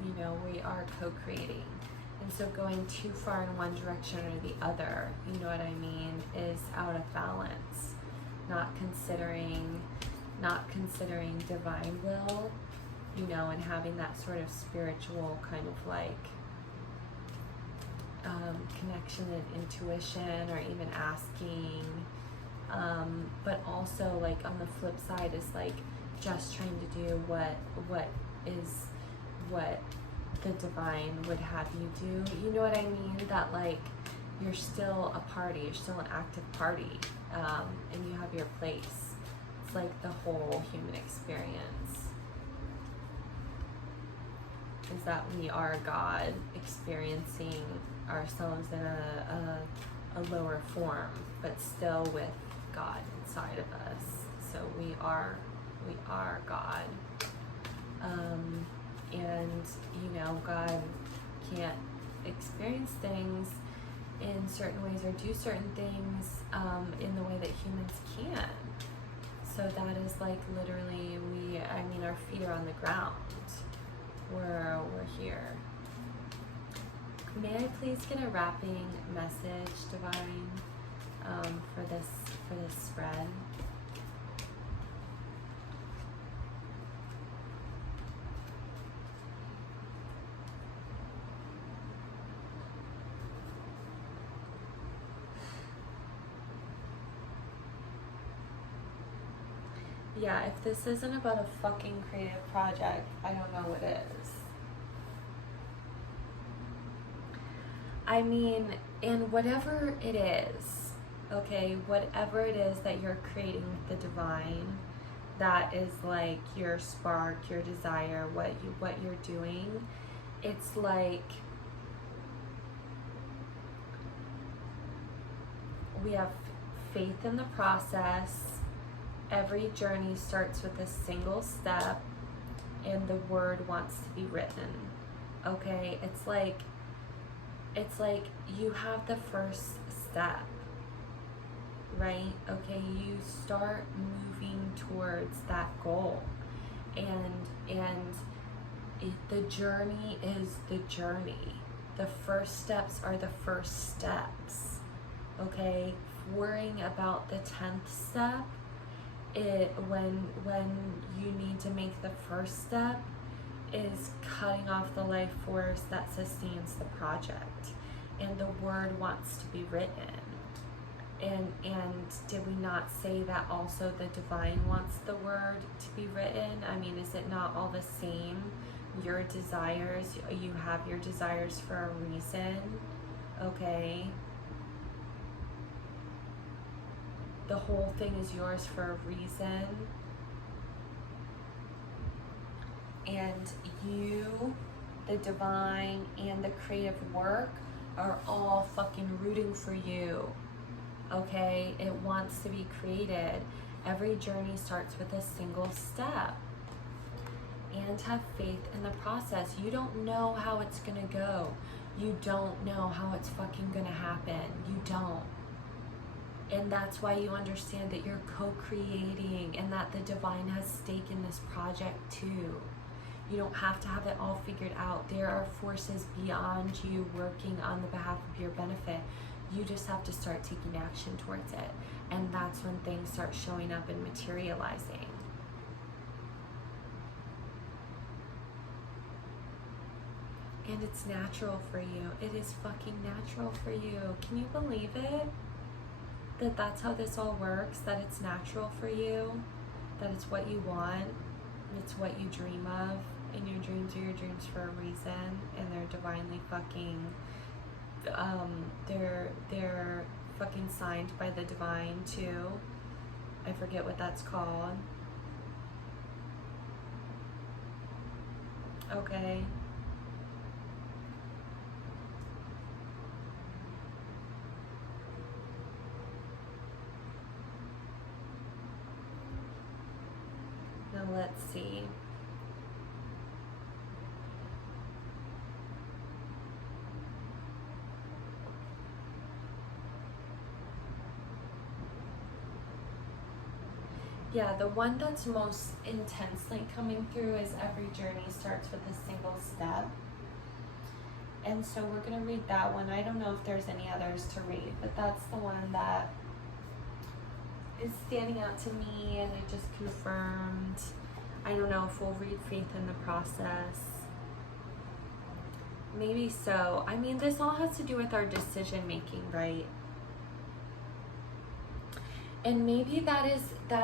You know, we are co-creating. And so going too far in one direction or the other, you know what I mean, is out of balance. Not considering divine will, you know, and having that sort of spiritual kind of like connection and intuition, or even asking, but also like on the flip side is like just trying to do what the divine would have you do. You know what I mean? That like you're still a party, you're still an active party, and you have your place. It's like the whole human experience is that we are God experiencing ourselves in a lower form, but still with God inside of us. So we are God. And you know, God can't experience things in certain ways or do certain things in the way that humans can. So that is like literally our feet are on the ground. We're here. May I please get a wrapping message, Divine, for this spread? Yeah, if this isn't about a fucking creative project, I don't know what is. I mean, and whatever it is, okay, whatever it is that you're creating with the divine, that is like your spark, your desire, what you're doing, it's like we have faith in the process. Every journey starts with a single step, and the word wants to be written. Okay, it's like you have the first step, right? Okay, you start moving towards that goal, and the journey is the journey. The first steps are the first steps. Okay, worrying about the 10th step when you need to make the first step is cutting off the life force that sustains the project, and the word wants to be written. And did we not say that also the divine wants the word to be written? I mean, is it not all the same? Your desires, you have your desires for a reason, okay? The whole thing is yours for a reason. And you, the divine, and the creative work are all fucking rooting for you. Okay, it wants to be created. Every journey starts with a single step. And have faith in the process. You don't know how it's gonna go. You don't know how it's fucking gonna happen. You don't. And that's why you understand that you're co-creating and that the divine has stake in this project too. You don't have to have it all figured out. There are forces beyond you working on the behalf of your benefit. You just have to start taking action towards it. And that's when things start showing up and materializing. And it's natural for you. It is fucking natural for you. Can you believe it? That that's how this all works? That it's natural for you? That it's what you want? It's what you dream of? And your dreams are your dreams for a reason. And they're divinely fucking... they're fucking signed by the divine too. I forget what that's called. Okay. Now let's see. Yeah, the one that's most intensely coming through is every journey starts with a single step. And so we're going to read that one. I don't know if there's any others to read, but that's the one that is standing out to me, and it just confirmed. I don't know if we'll read faith in the process. Maybe so. I mean, this all has to do with our decision making, right? And maybe that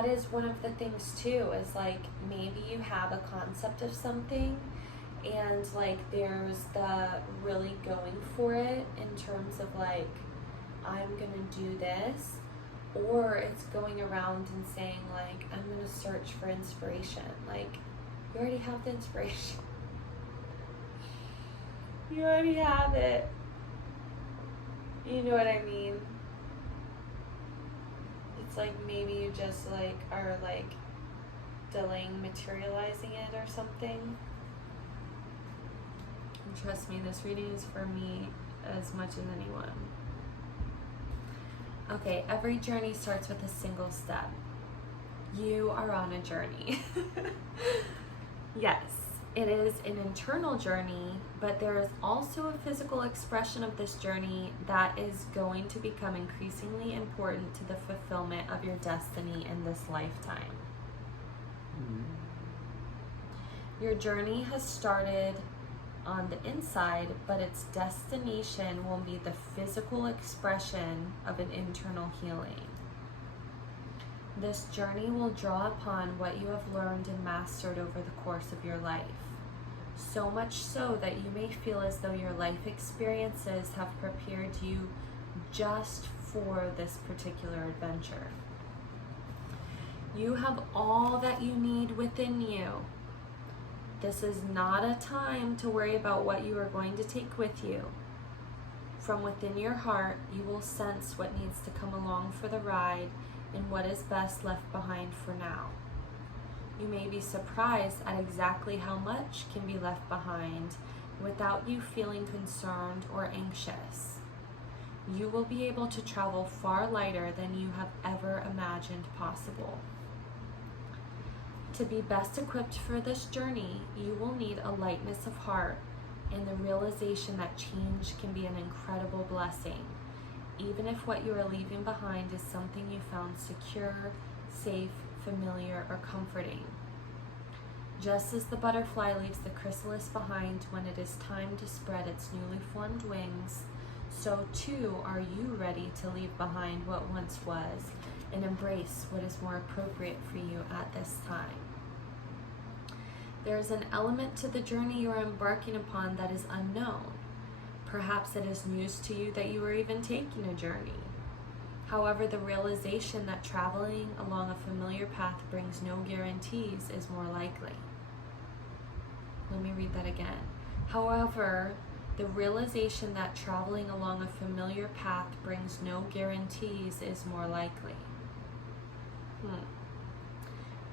is one of the things too, is like maybe you have a concept of something and like there's the really going for it in terms of like, I'm gonna do this, or it's going around and saying like, I'm gonna search for inspiration. Like, you already have the inspiration. You already have it. You know what I mean? It's like maybe you just like are like delaying materializing it or something. And trust me, this reading is for me as much as anyone. Okay, every journey starts with a single step. You are on a journey. Yes, it is an internal journey, but there is also a physical expression of this journey that is going to become increasingly important to the fulfillment of your destiny in this lifetime. Your journey has started on the inside, but its destination will be the physical expression of an internal healing. This journey will draw upon what you have learned and mastered over the course of your life. So much so that you may feel as though your life experiences have prepared you just for this particular adventure. You have all that you need within you. This is not a time to worry about what you are going to take with you. From within your heart, you will sense what needs to come along for the ride and what is best left behind for now. You may be surprised at exactly how much can be left behind without you feeling concerned or anxious. You will be able to travel far lighter than you have ever imagined possible. To be best equipped for this journey, you will need a lightness of heart and the realization that change can be an incredible blessing, even if what you are leaving behind is something you found secure, safe, familiar, or comforting. Just as the butterfly leaves the chrysalis behind when it is time to spread its newly formed wings, so too are you ready to leave behind what once was and embrace what is more appropriate for you at this time. There is an element to the journey you are embarking upon that is unknown. Perhaps it is news to you that you are even taking a journey. However, the realization that traveling along a familiar path brings no guarantees is more likely. Let me read that again. However, the realization that traveling along a familiar path brings no guarantees is more likely.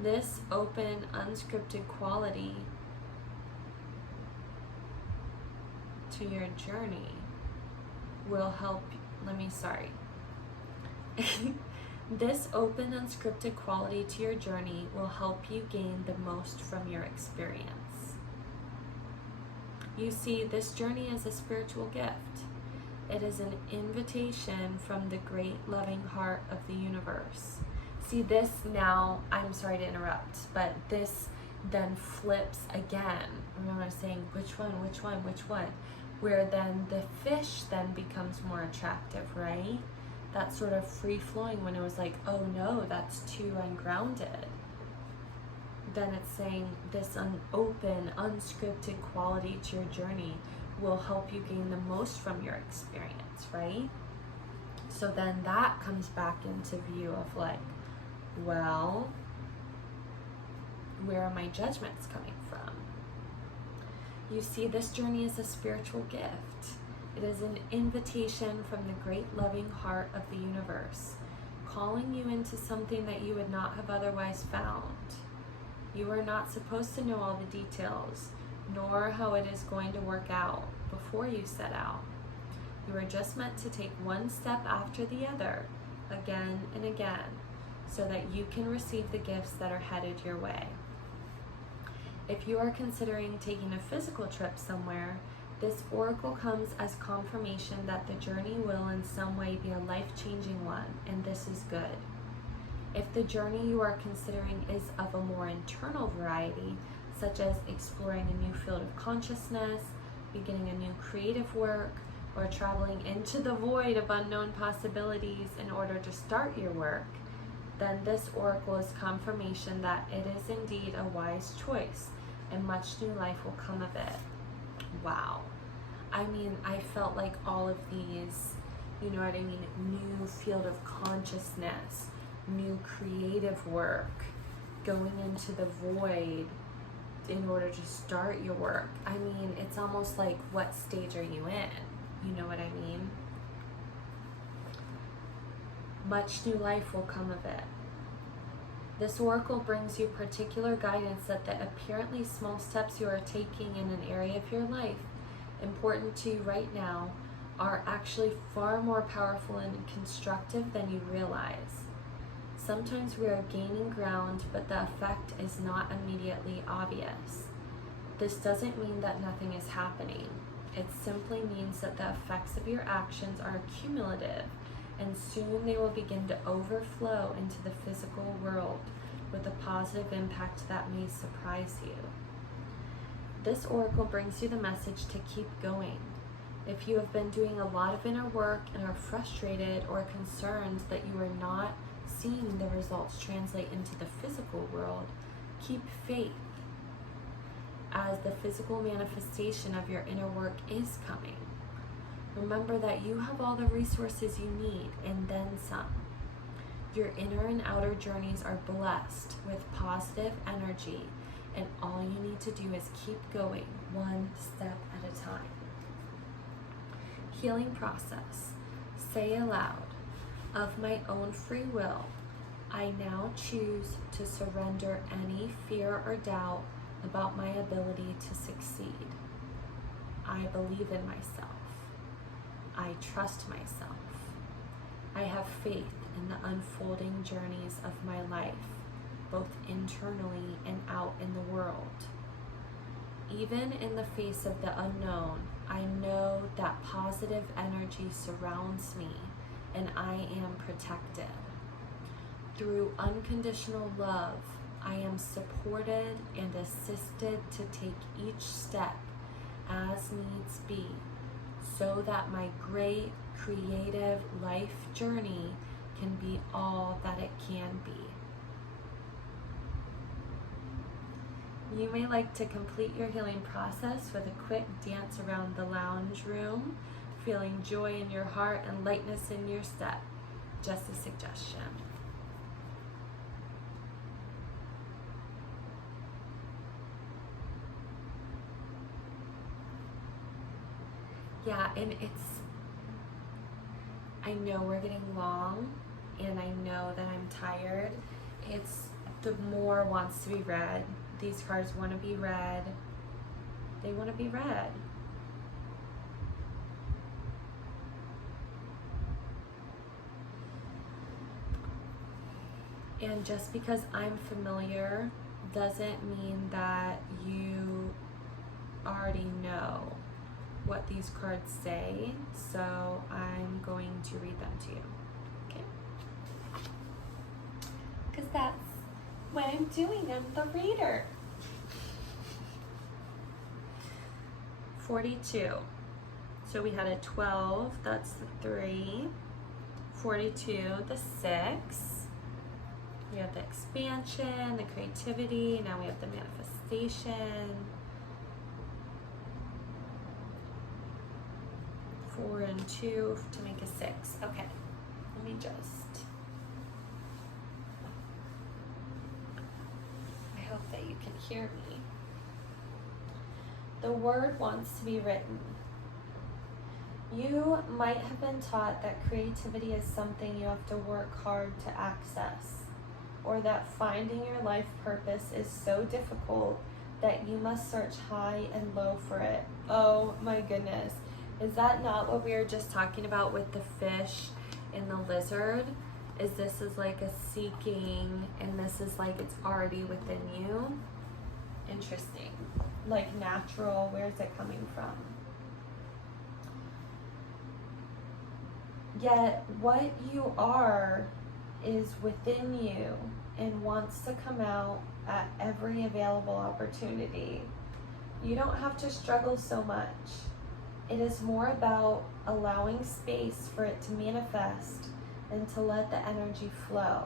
This open, unscripted quality to your journey will help. This open, unscripted quality to your journey will help you gain the most from your experience. You see, this journey is a spiritual gift. It is an invitation from the great loving heart of the universe. See, this now, I'm sorry to interrupt, but this then flips again. Remember I was saying, which one? Where then the fish then becomes more attractive, right? That sort of free-flowing when it was like, oh no, that's too ungrounded. Then it's saying this open, unscripted quality to your journey will help you gain the most from your experience, right? So then that comes back into view of like, well, where are my judgments coming from? You see, this journey is a spiritual gift. It is an invitation from the great loving heart of the universe, calling you into something that you would not have otherwise found. You are not supposed to know all the details, nor how it is going to work out before you set out. You are just meant to take one step after the other, again and again, so that you can receive the gifts that are headed your way. If you are considering taking a physical trip somewhere, this oracle comes as confirmation that the journey will in some way be a life-changing one, and this is good. If the journey you are considering is of a more internal variety, such as exploring a new field of consciousness, beginning a new creative work, or traveling into the void of unknown possibilities in order to start your work, then this oracle is confirmation that it is indeed a wise choice and much new life will come of it. Wow. I mean, I felt like all of these, you know what I mean, new field of consciousness, new creative work, going into the void in order to start your work. I mean, it's almost like, what stage are you in? You know what I mean? Much new life will come of it. This oracle brings you particular guidance that the apparently small steps you are taking in an area of your life, important to you right now, are actually far more powerful and constructive than you realize. Sometimes we are gaining ground, but the effect is not immediately obvious. This doesn't mean that nothing is happening. It simply means that the effects of your actions are cumulative, and soon they will begin to overflow into the physical world with a positive impact that may surprise you. This oracle brings you the message to keep going. If you have been doing a lot of inner work and are frustrated or concerned that you are not seeing the results translate into the physical world, keep faith, as the physical manifestation of your inner work is coming. Remember that you have all the resources you need and then some. Your inner and outer journeys are blessed with positive energy, and all you need to do is keep going one step at a time. Healing process. Say aloud, of my own free will, I now choose to surrender any fear or doubt about my ability to succeed. I believe in myself. I trust myself. I have faith in the unfolding journeys of my life, both internally and out in the world. Even in the face of the unknown, I know that positive energy surrounds me and I am protected. Through unconditional love, I am supported and assisted to take each step as needs be, so that my great creative life journey can be all that it can be. You may like to complete your healing process with a quick dance around the lounge room, feeling joy in your heart and lightness in your step. Just a suggestion. Yeah, and I know we're getting long, and I know that I'm tired. It's the more wants to be read. These cards want to be read. They want to be read. And just because I'm familiar doesn't mean that you already know what these cards say, so I'm going to read them to you, okay? Because that's what I'm doing, I'm the reader. 42. So we had a 12, that's the 3. 42, the 6. We have the expansion, the creativity, now we have the manifestation. 4 and 2 to make a 6. Okay, let me just, I hope that you can hear me. The word wants to be written. You might have been taught that creativity is something you have to work hard to access, or that finding your life purpose is so difficult that you must search high and low for it. Oh my goodness. Is that not what we were just talking about with the fish and the lizard? Is this is like a seeking, and this is like it's already within you? Interesting. Like natural, where's it coming from? Yet what you are is within you and wants to come out at every available opportunity. You don't have to struggle so much. It is more about allowing space for it to manifest and to let the energy flow.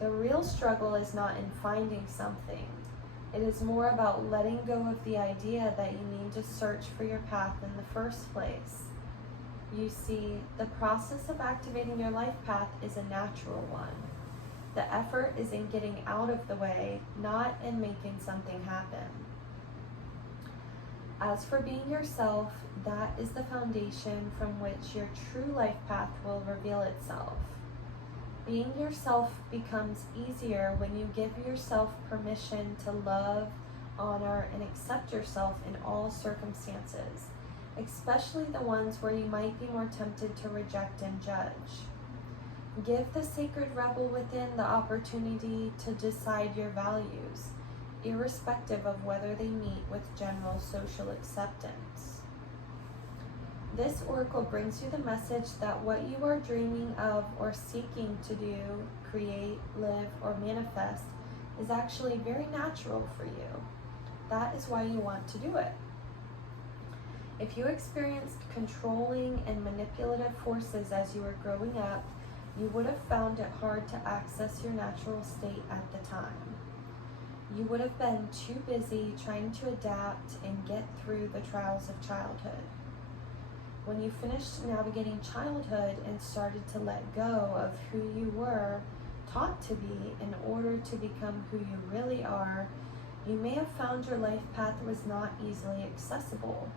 The real struggle is not in finding something. It is more about letting go of the idea that you need to search for your path in the first place. You see, the process of activating your life path is a natural one. The effort is in getting out of the way, not in making something happen. As for being yourself, that is the foundation from which your true life path will reveal itself. Being yourself becomes easier when you give yourself permission to love, honor, and accept yourself in all circumstances, especially the ones where you might be more tempted to reject and judge. Give the sacred rebel within the opportunity to decide your values, irrespective of whether they meet with general social acceptance. This oracle brings you the message that what you are dreaming of or seeking to do, create, live, or manifest is actually very natural for you. That is why you want to do it. If you experienced controlling and manipulative forces as you were growing up, you would have found it hard to access your natural state at the time. You would have been too busy trying to adapt and get through the trials of childhood. When you finished navigating childhood and started to let go of who you were taught to be in order to become who you really are, you may have found your life path was not easily accessible.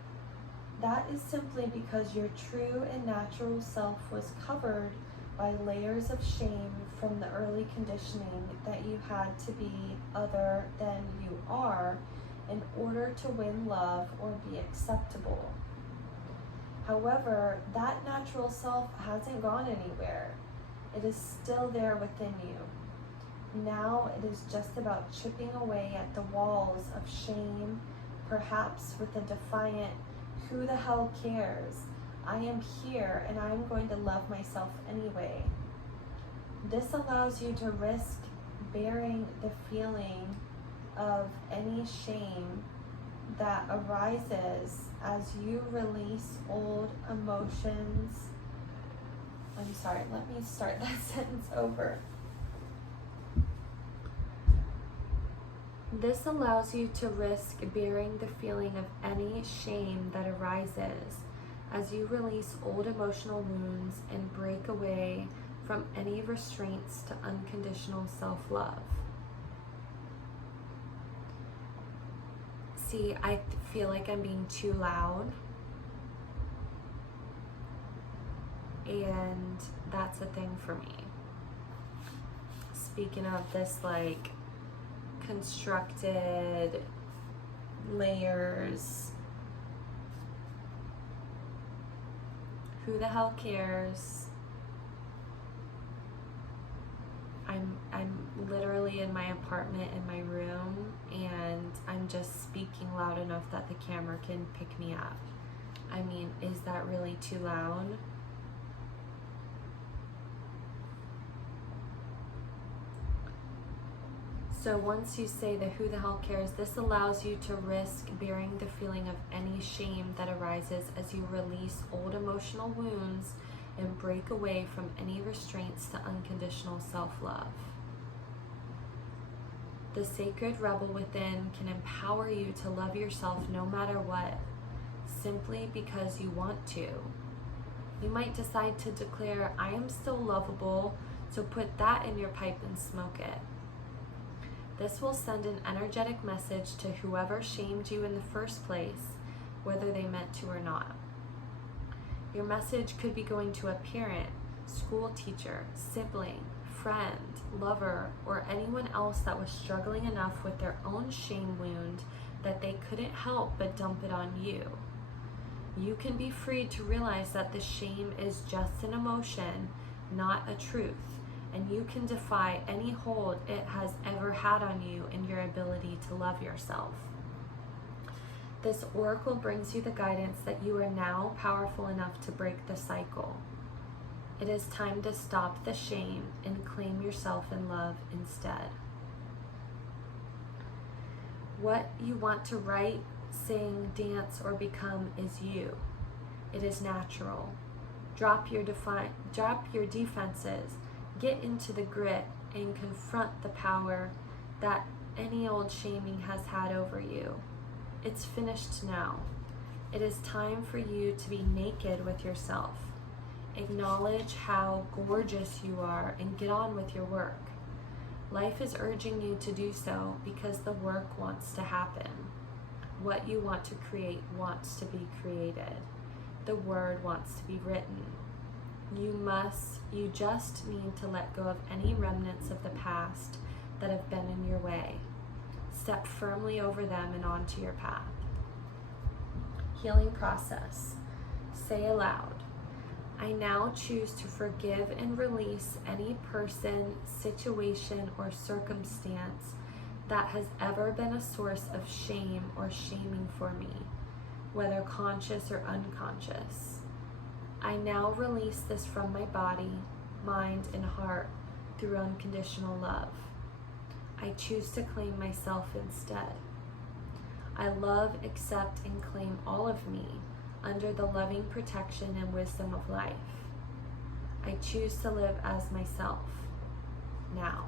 That is simply because your true and natural self was covered by layers of shame from the early conditioning that you had to be other than you are in order to win love or be acceptable. However, that natural self hasn't gone anywhere. It is still there within you. Now it is just about chipping away at the walls of shame, perhaps with a defiant, "Who the hell cares? I am here and I am going to love myself anyway." This allows you to risk bearing the feeling of any shame that arises as you release old emotions. I'm sorry, let me start that sentence over. This allows you to risk bearing the feeling of any shame that arises as you release old emotional wounds and break away from any restraints to unconditional self-love. See, I feel like I'm being too loud, and that's a thing for me. Speaking of this, like, constructed layers, who the hell cares? I'm literally in my apartment in my room, and I'm just speaking loud enough that the camera can pick me up. I mean, is that really too loud? So once you say the who the hell cares, this allows you to risk bearing the feeling of any shame that arises as you release old emotional wounds and break away from any restraints to unconditional self-love. The sacred rebel within can empower you to love yourself no matter what, simply because you want to. You might decide to declare, I am still lovable, so put that in your pipe and smoke it. This will send an energetic message to whoever shamed you in the first place, whether they meant to or not. Your message could be going to a parent, school teacher, sibling, friend, lover, or anyone else that was struggling enough with their own shame wound that they couldn't help but dump it on you. You can be freed to realize that the shame is just an emotion, not a truth, and you can defy any hold it has ever had on you in your ability to love yourself. This oracle brings you the guidance that you are now powerful enough to break the cycle. It is time to stop the shame and claim yourself in love instead. What you want to write, sing, dance, or become is you. It is natural. Drop your defenses, get into the grit, and confront the power that any old shaming has had over you. It's finished now. It is time for you to be naked with yourself. Acknowledge how gorgeous you are and get on with your work. Life is urging you to do so because the work wants to happen. What you want to create wants to be created. The word wants to be written. You just need to let go of any remnants of the past that have been in your way. Step firmly over them and onto your path. Healing process. Say aloud, I now choose to forgive and release any person, situation, or circumstance that has ever been a source of shame or shaming for me, whether conscious or unconscious. I now release this from my body, mind, and heart through unconditional love. I choose to claim myself instead. I love, accept, and claim all of me under the loving protection and wisdom of life. I choose to live as myself now.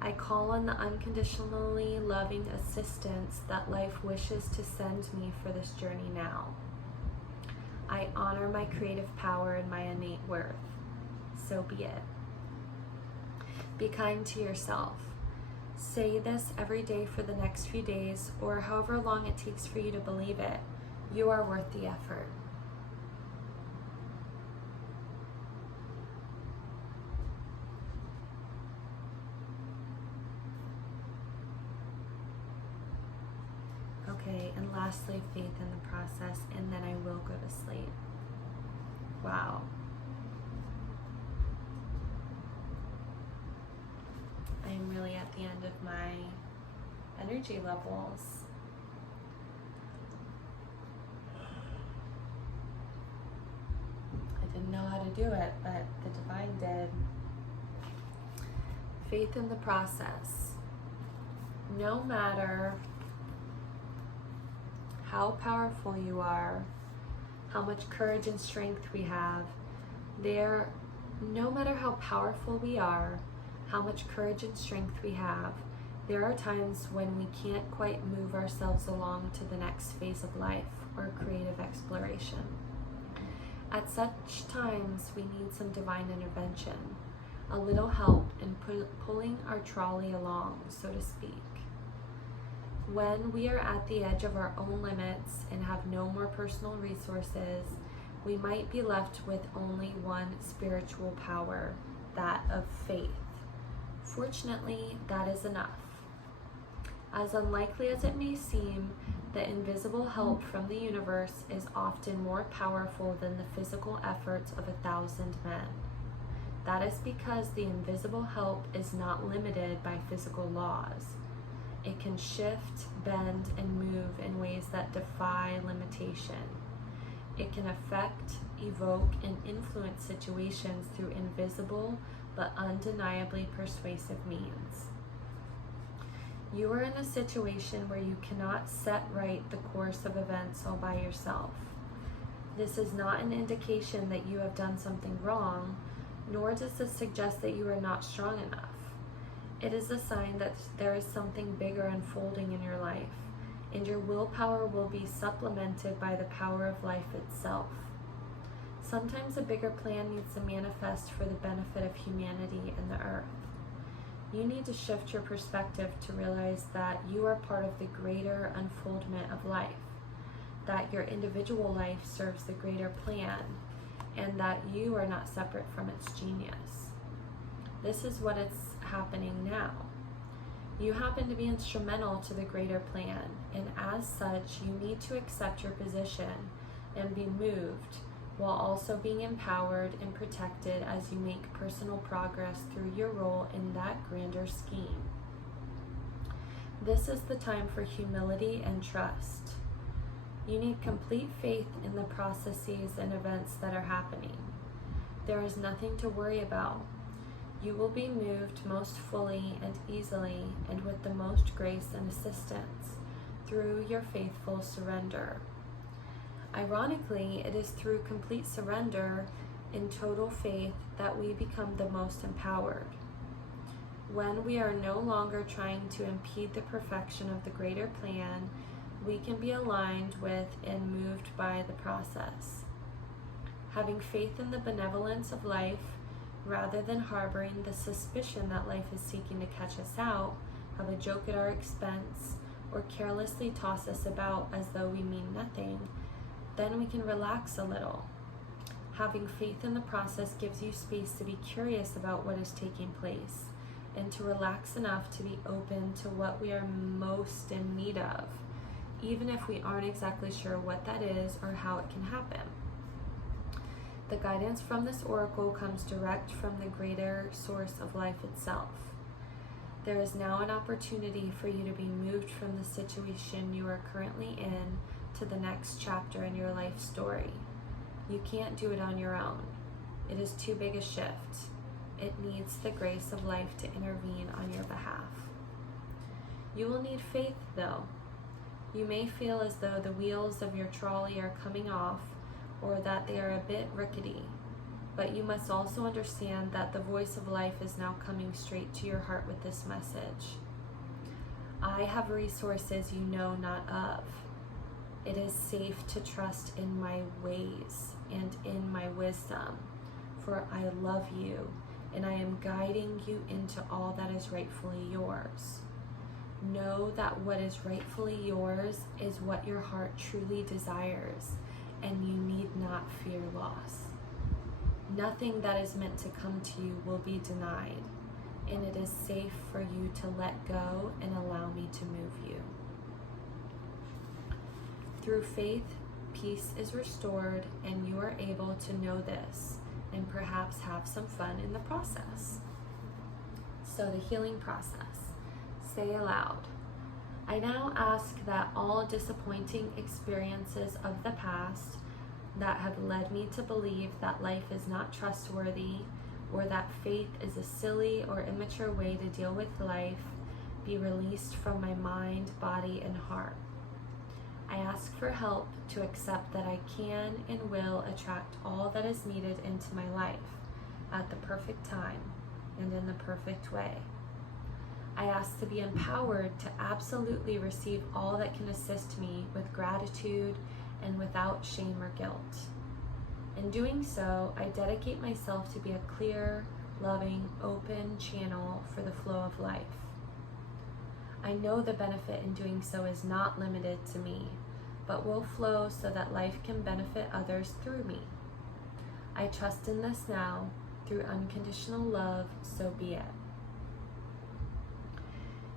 I call on the unconditionally loving assistance that life wishes to send me for this journey now. I honor my creative power and my innate worth. So be it. Be kind to yourself. Say this every day for the next few days, or however long it takes for you to believe it. You are worth the effort. Okay, and lastly, faith in the process, and then I will go to sleep. Wow. I'm really at the end of my energy levels. I didn't know how to do it, but the divine did. Faith in the process. No matter how powerful you are, how much courage and strength we have, no matter how powerful we are, how much courage and strength we have, there are times when we can't quite move ourselves along to the next phase of life or creative exploration. At such times, we need some divine intervention, a little help in pulling our trolley along, so to speak. When we are at the edge of our own limits and have no more personal resources, we might be left with only one spiritual power, that of faith. Fortunately, that is enough. As unlikely as it may seem, the invisible help from the universe is often more powerful than the physical efforts of 1,000 men. That is because the invisible help is not limited by physical laws. It can shift, bend, and move in ways that defy limitation. It can affect, evoke, and influence situations through invisible but undeniably persuasive means. You are in a situation where you cannot set right the course of events all by yourself. This is not an indication that you have done something wrong, nor does this suggest that you are not strong enough. It is a sign that there is something bigger unfolding in your life, and your willpower will be supplemented by the power of life itself. Sometimes a bigger plan needs to manifest for the benefit of humanity and the earth. You need to shift your perspective to realize that you are part of the greater unfoldment of life, that your individual life serves the greater plan, and that you are not separate from its genius. This is what is happening now. You happen to be instrumental to the greater plan, and as such, you need to accept your position and be moved, while also being empowered and protected as you make personal progress through your role in that grander scheme. This is the time for humility and trust. You need complete faith in the processes and events that are happening. There is nothing to worry about. You will be moved most fully and easily and with the most grace and assistance through your faithful surrender. Ironically, it is through complete surrender in total faith that we become the most empowered. When we are no longer trying to impede the perfection of the greater plan, we can be aligned with and moved by the process. Having faith in the benevolence of life, rather than harboring the suspicion that life is seeking to catch us out, have a joke at our expense, or carelessly toss us about as though we mean nothing, then we can relax a little. Having faith in the process gives you space to be curious about what is taking place, and to relax enough to be open to what we are most in need of, even if we aren't exactly sure what that is or how it can happen. The guidance from this oracle comes direct from the greater source of life itself. There is now an opportunity for you to be moved from the situation you are currently in to the next chapter in your life story. You can't do it on your own. It is too big a shift. It needs the grace of life to intervene on your behalf. You will need faith, though. You may feel as though the wheels of your trolley are coming off, or that they are a bit rickety, but you must also understand that the voice of life is now coming straight to your heart with this message. I have resources you know not of. It is safe to trust in my ways and in my wisdom, for I love you, and I am guiding you into all that is rightfully yours. Know that what is rightfully yours is what your heart truly desires, and you need not fear loss. Nothing that is meant to come to you will be denied, and it is safe for you to let go and allow me to move you. Through faith, peace is restored, and you are able to know this and perhaps have some fun in the process. So the healing process. Say aloud, I now ask that all disappointing experiences of the past, that have led me to believe that life is not trustworthy or that faith is a silly or immature way to deal with life be released from my mind, body, and heart. I ask for help to accept that I can and will attract all that is needed into my life at the perfect time and in the perfect way. I ask to be empowered to absolutely receive all that can assist me with gratitude and without shame or guilt. In doing so, I dedicate myself to be a clear, loving, open channel for the flow of life. I know the benefit in doing so is not limited to me, but will flow so that life can benefit others through me. I trust in this now through unconditional love, so be it.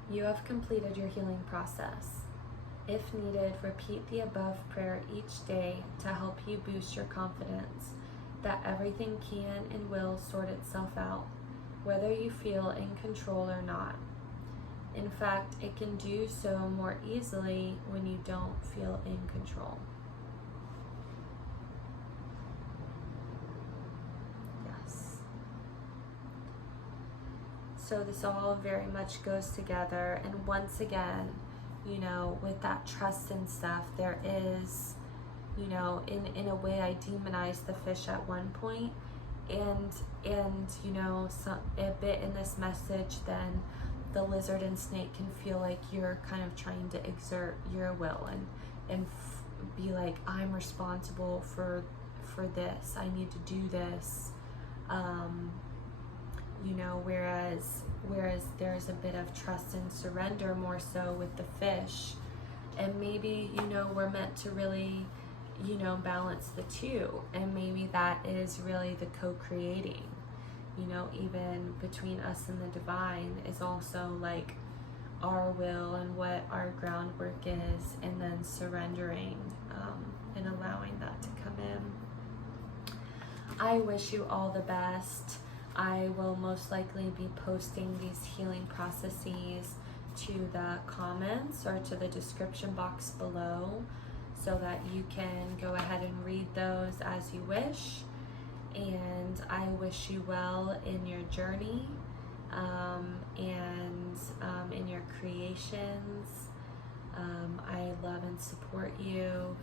You have completed your healing process. If needed, repeat the above prayer each day to help you boost your confidence that everything can and will sort itself out, whether you feel in control or not. In fact, it can do so more easily when you don't feel in control. Yes. So this all very much goes together. And once again, with that trust and stuff, there is, in a way I demonized the fish at one point, and a bit in this message, then the lizard and snake can feel like you're kind of trying to exert your will and be like, I'm responsible for this, I need to do this, whereas there's a bit of trust and surrender more so with the fish. And maybe, we're meant to really, balance the two. And maybe that is really the co-creating, even between us and the divine is also like our will and what our groundwork is, and then surrendering and allowing that to come in. I wish you all the best. I will most likely be posting these healing processes to the comments or to the description box below so that you can go ahead and read those as you wish. And I wish you well in your journey and in your creations. I love and support you.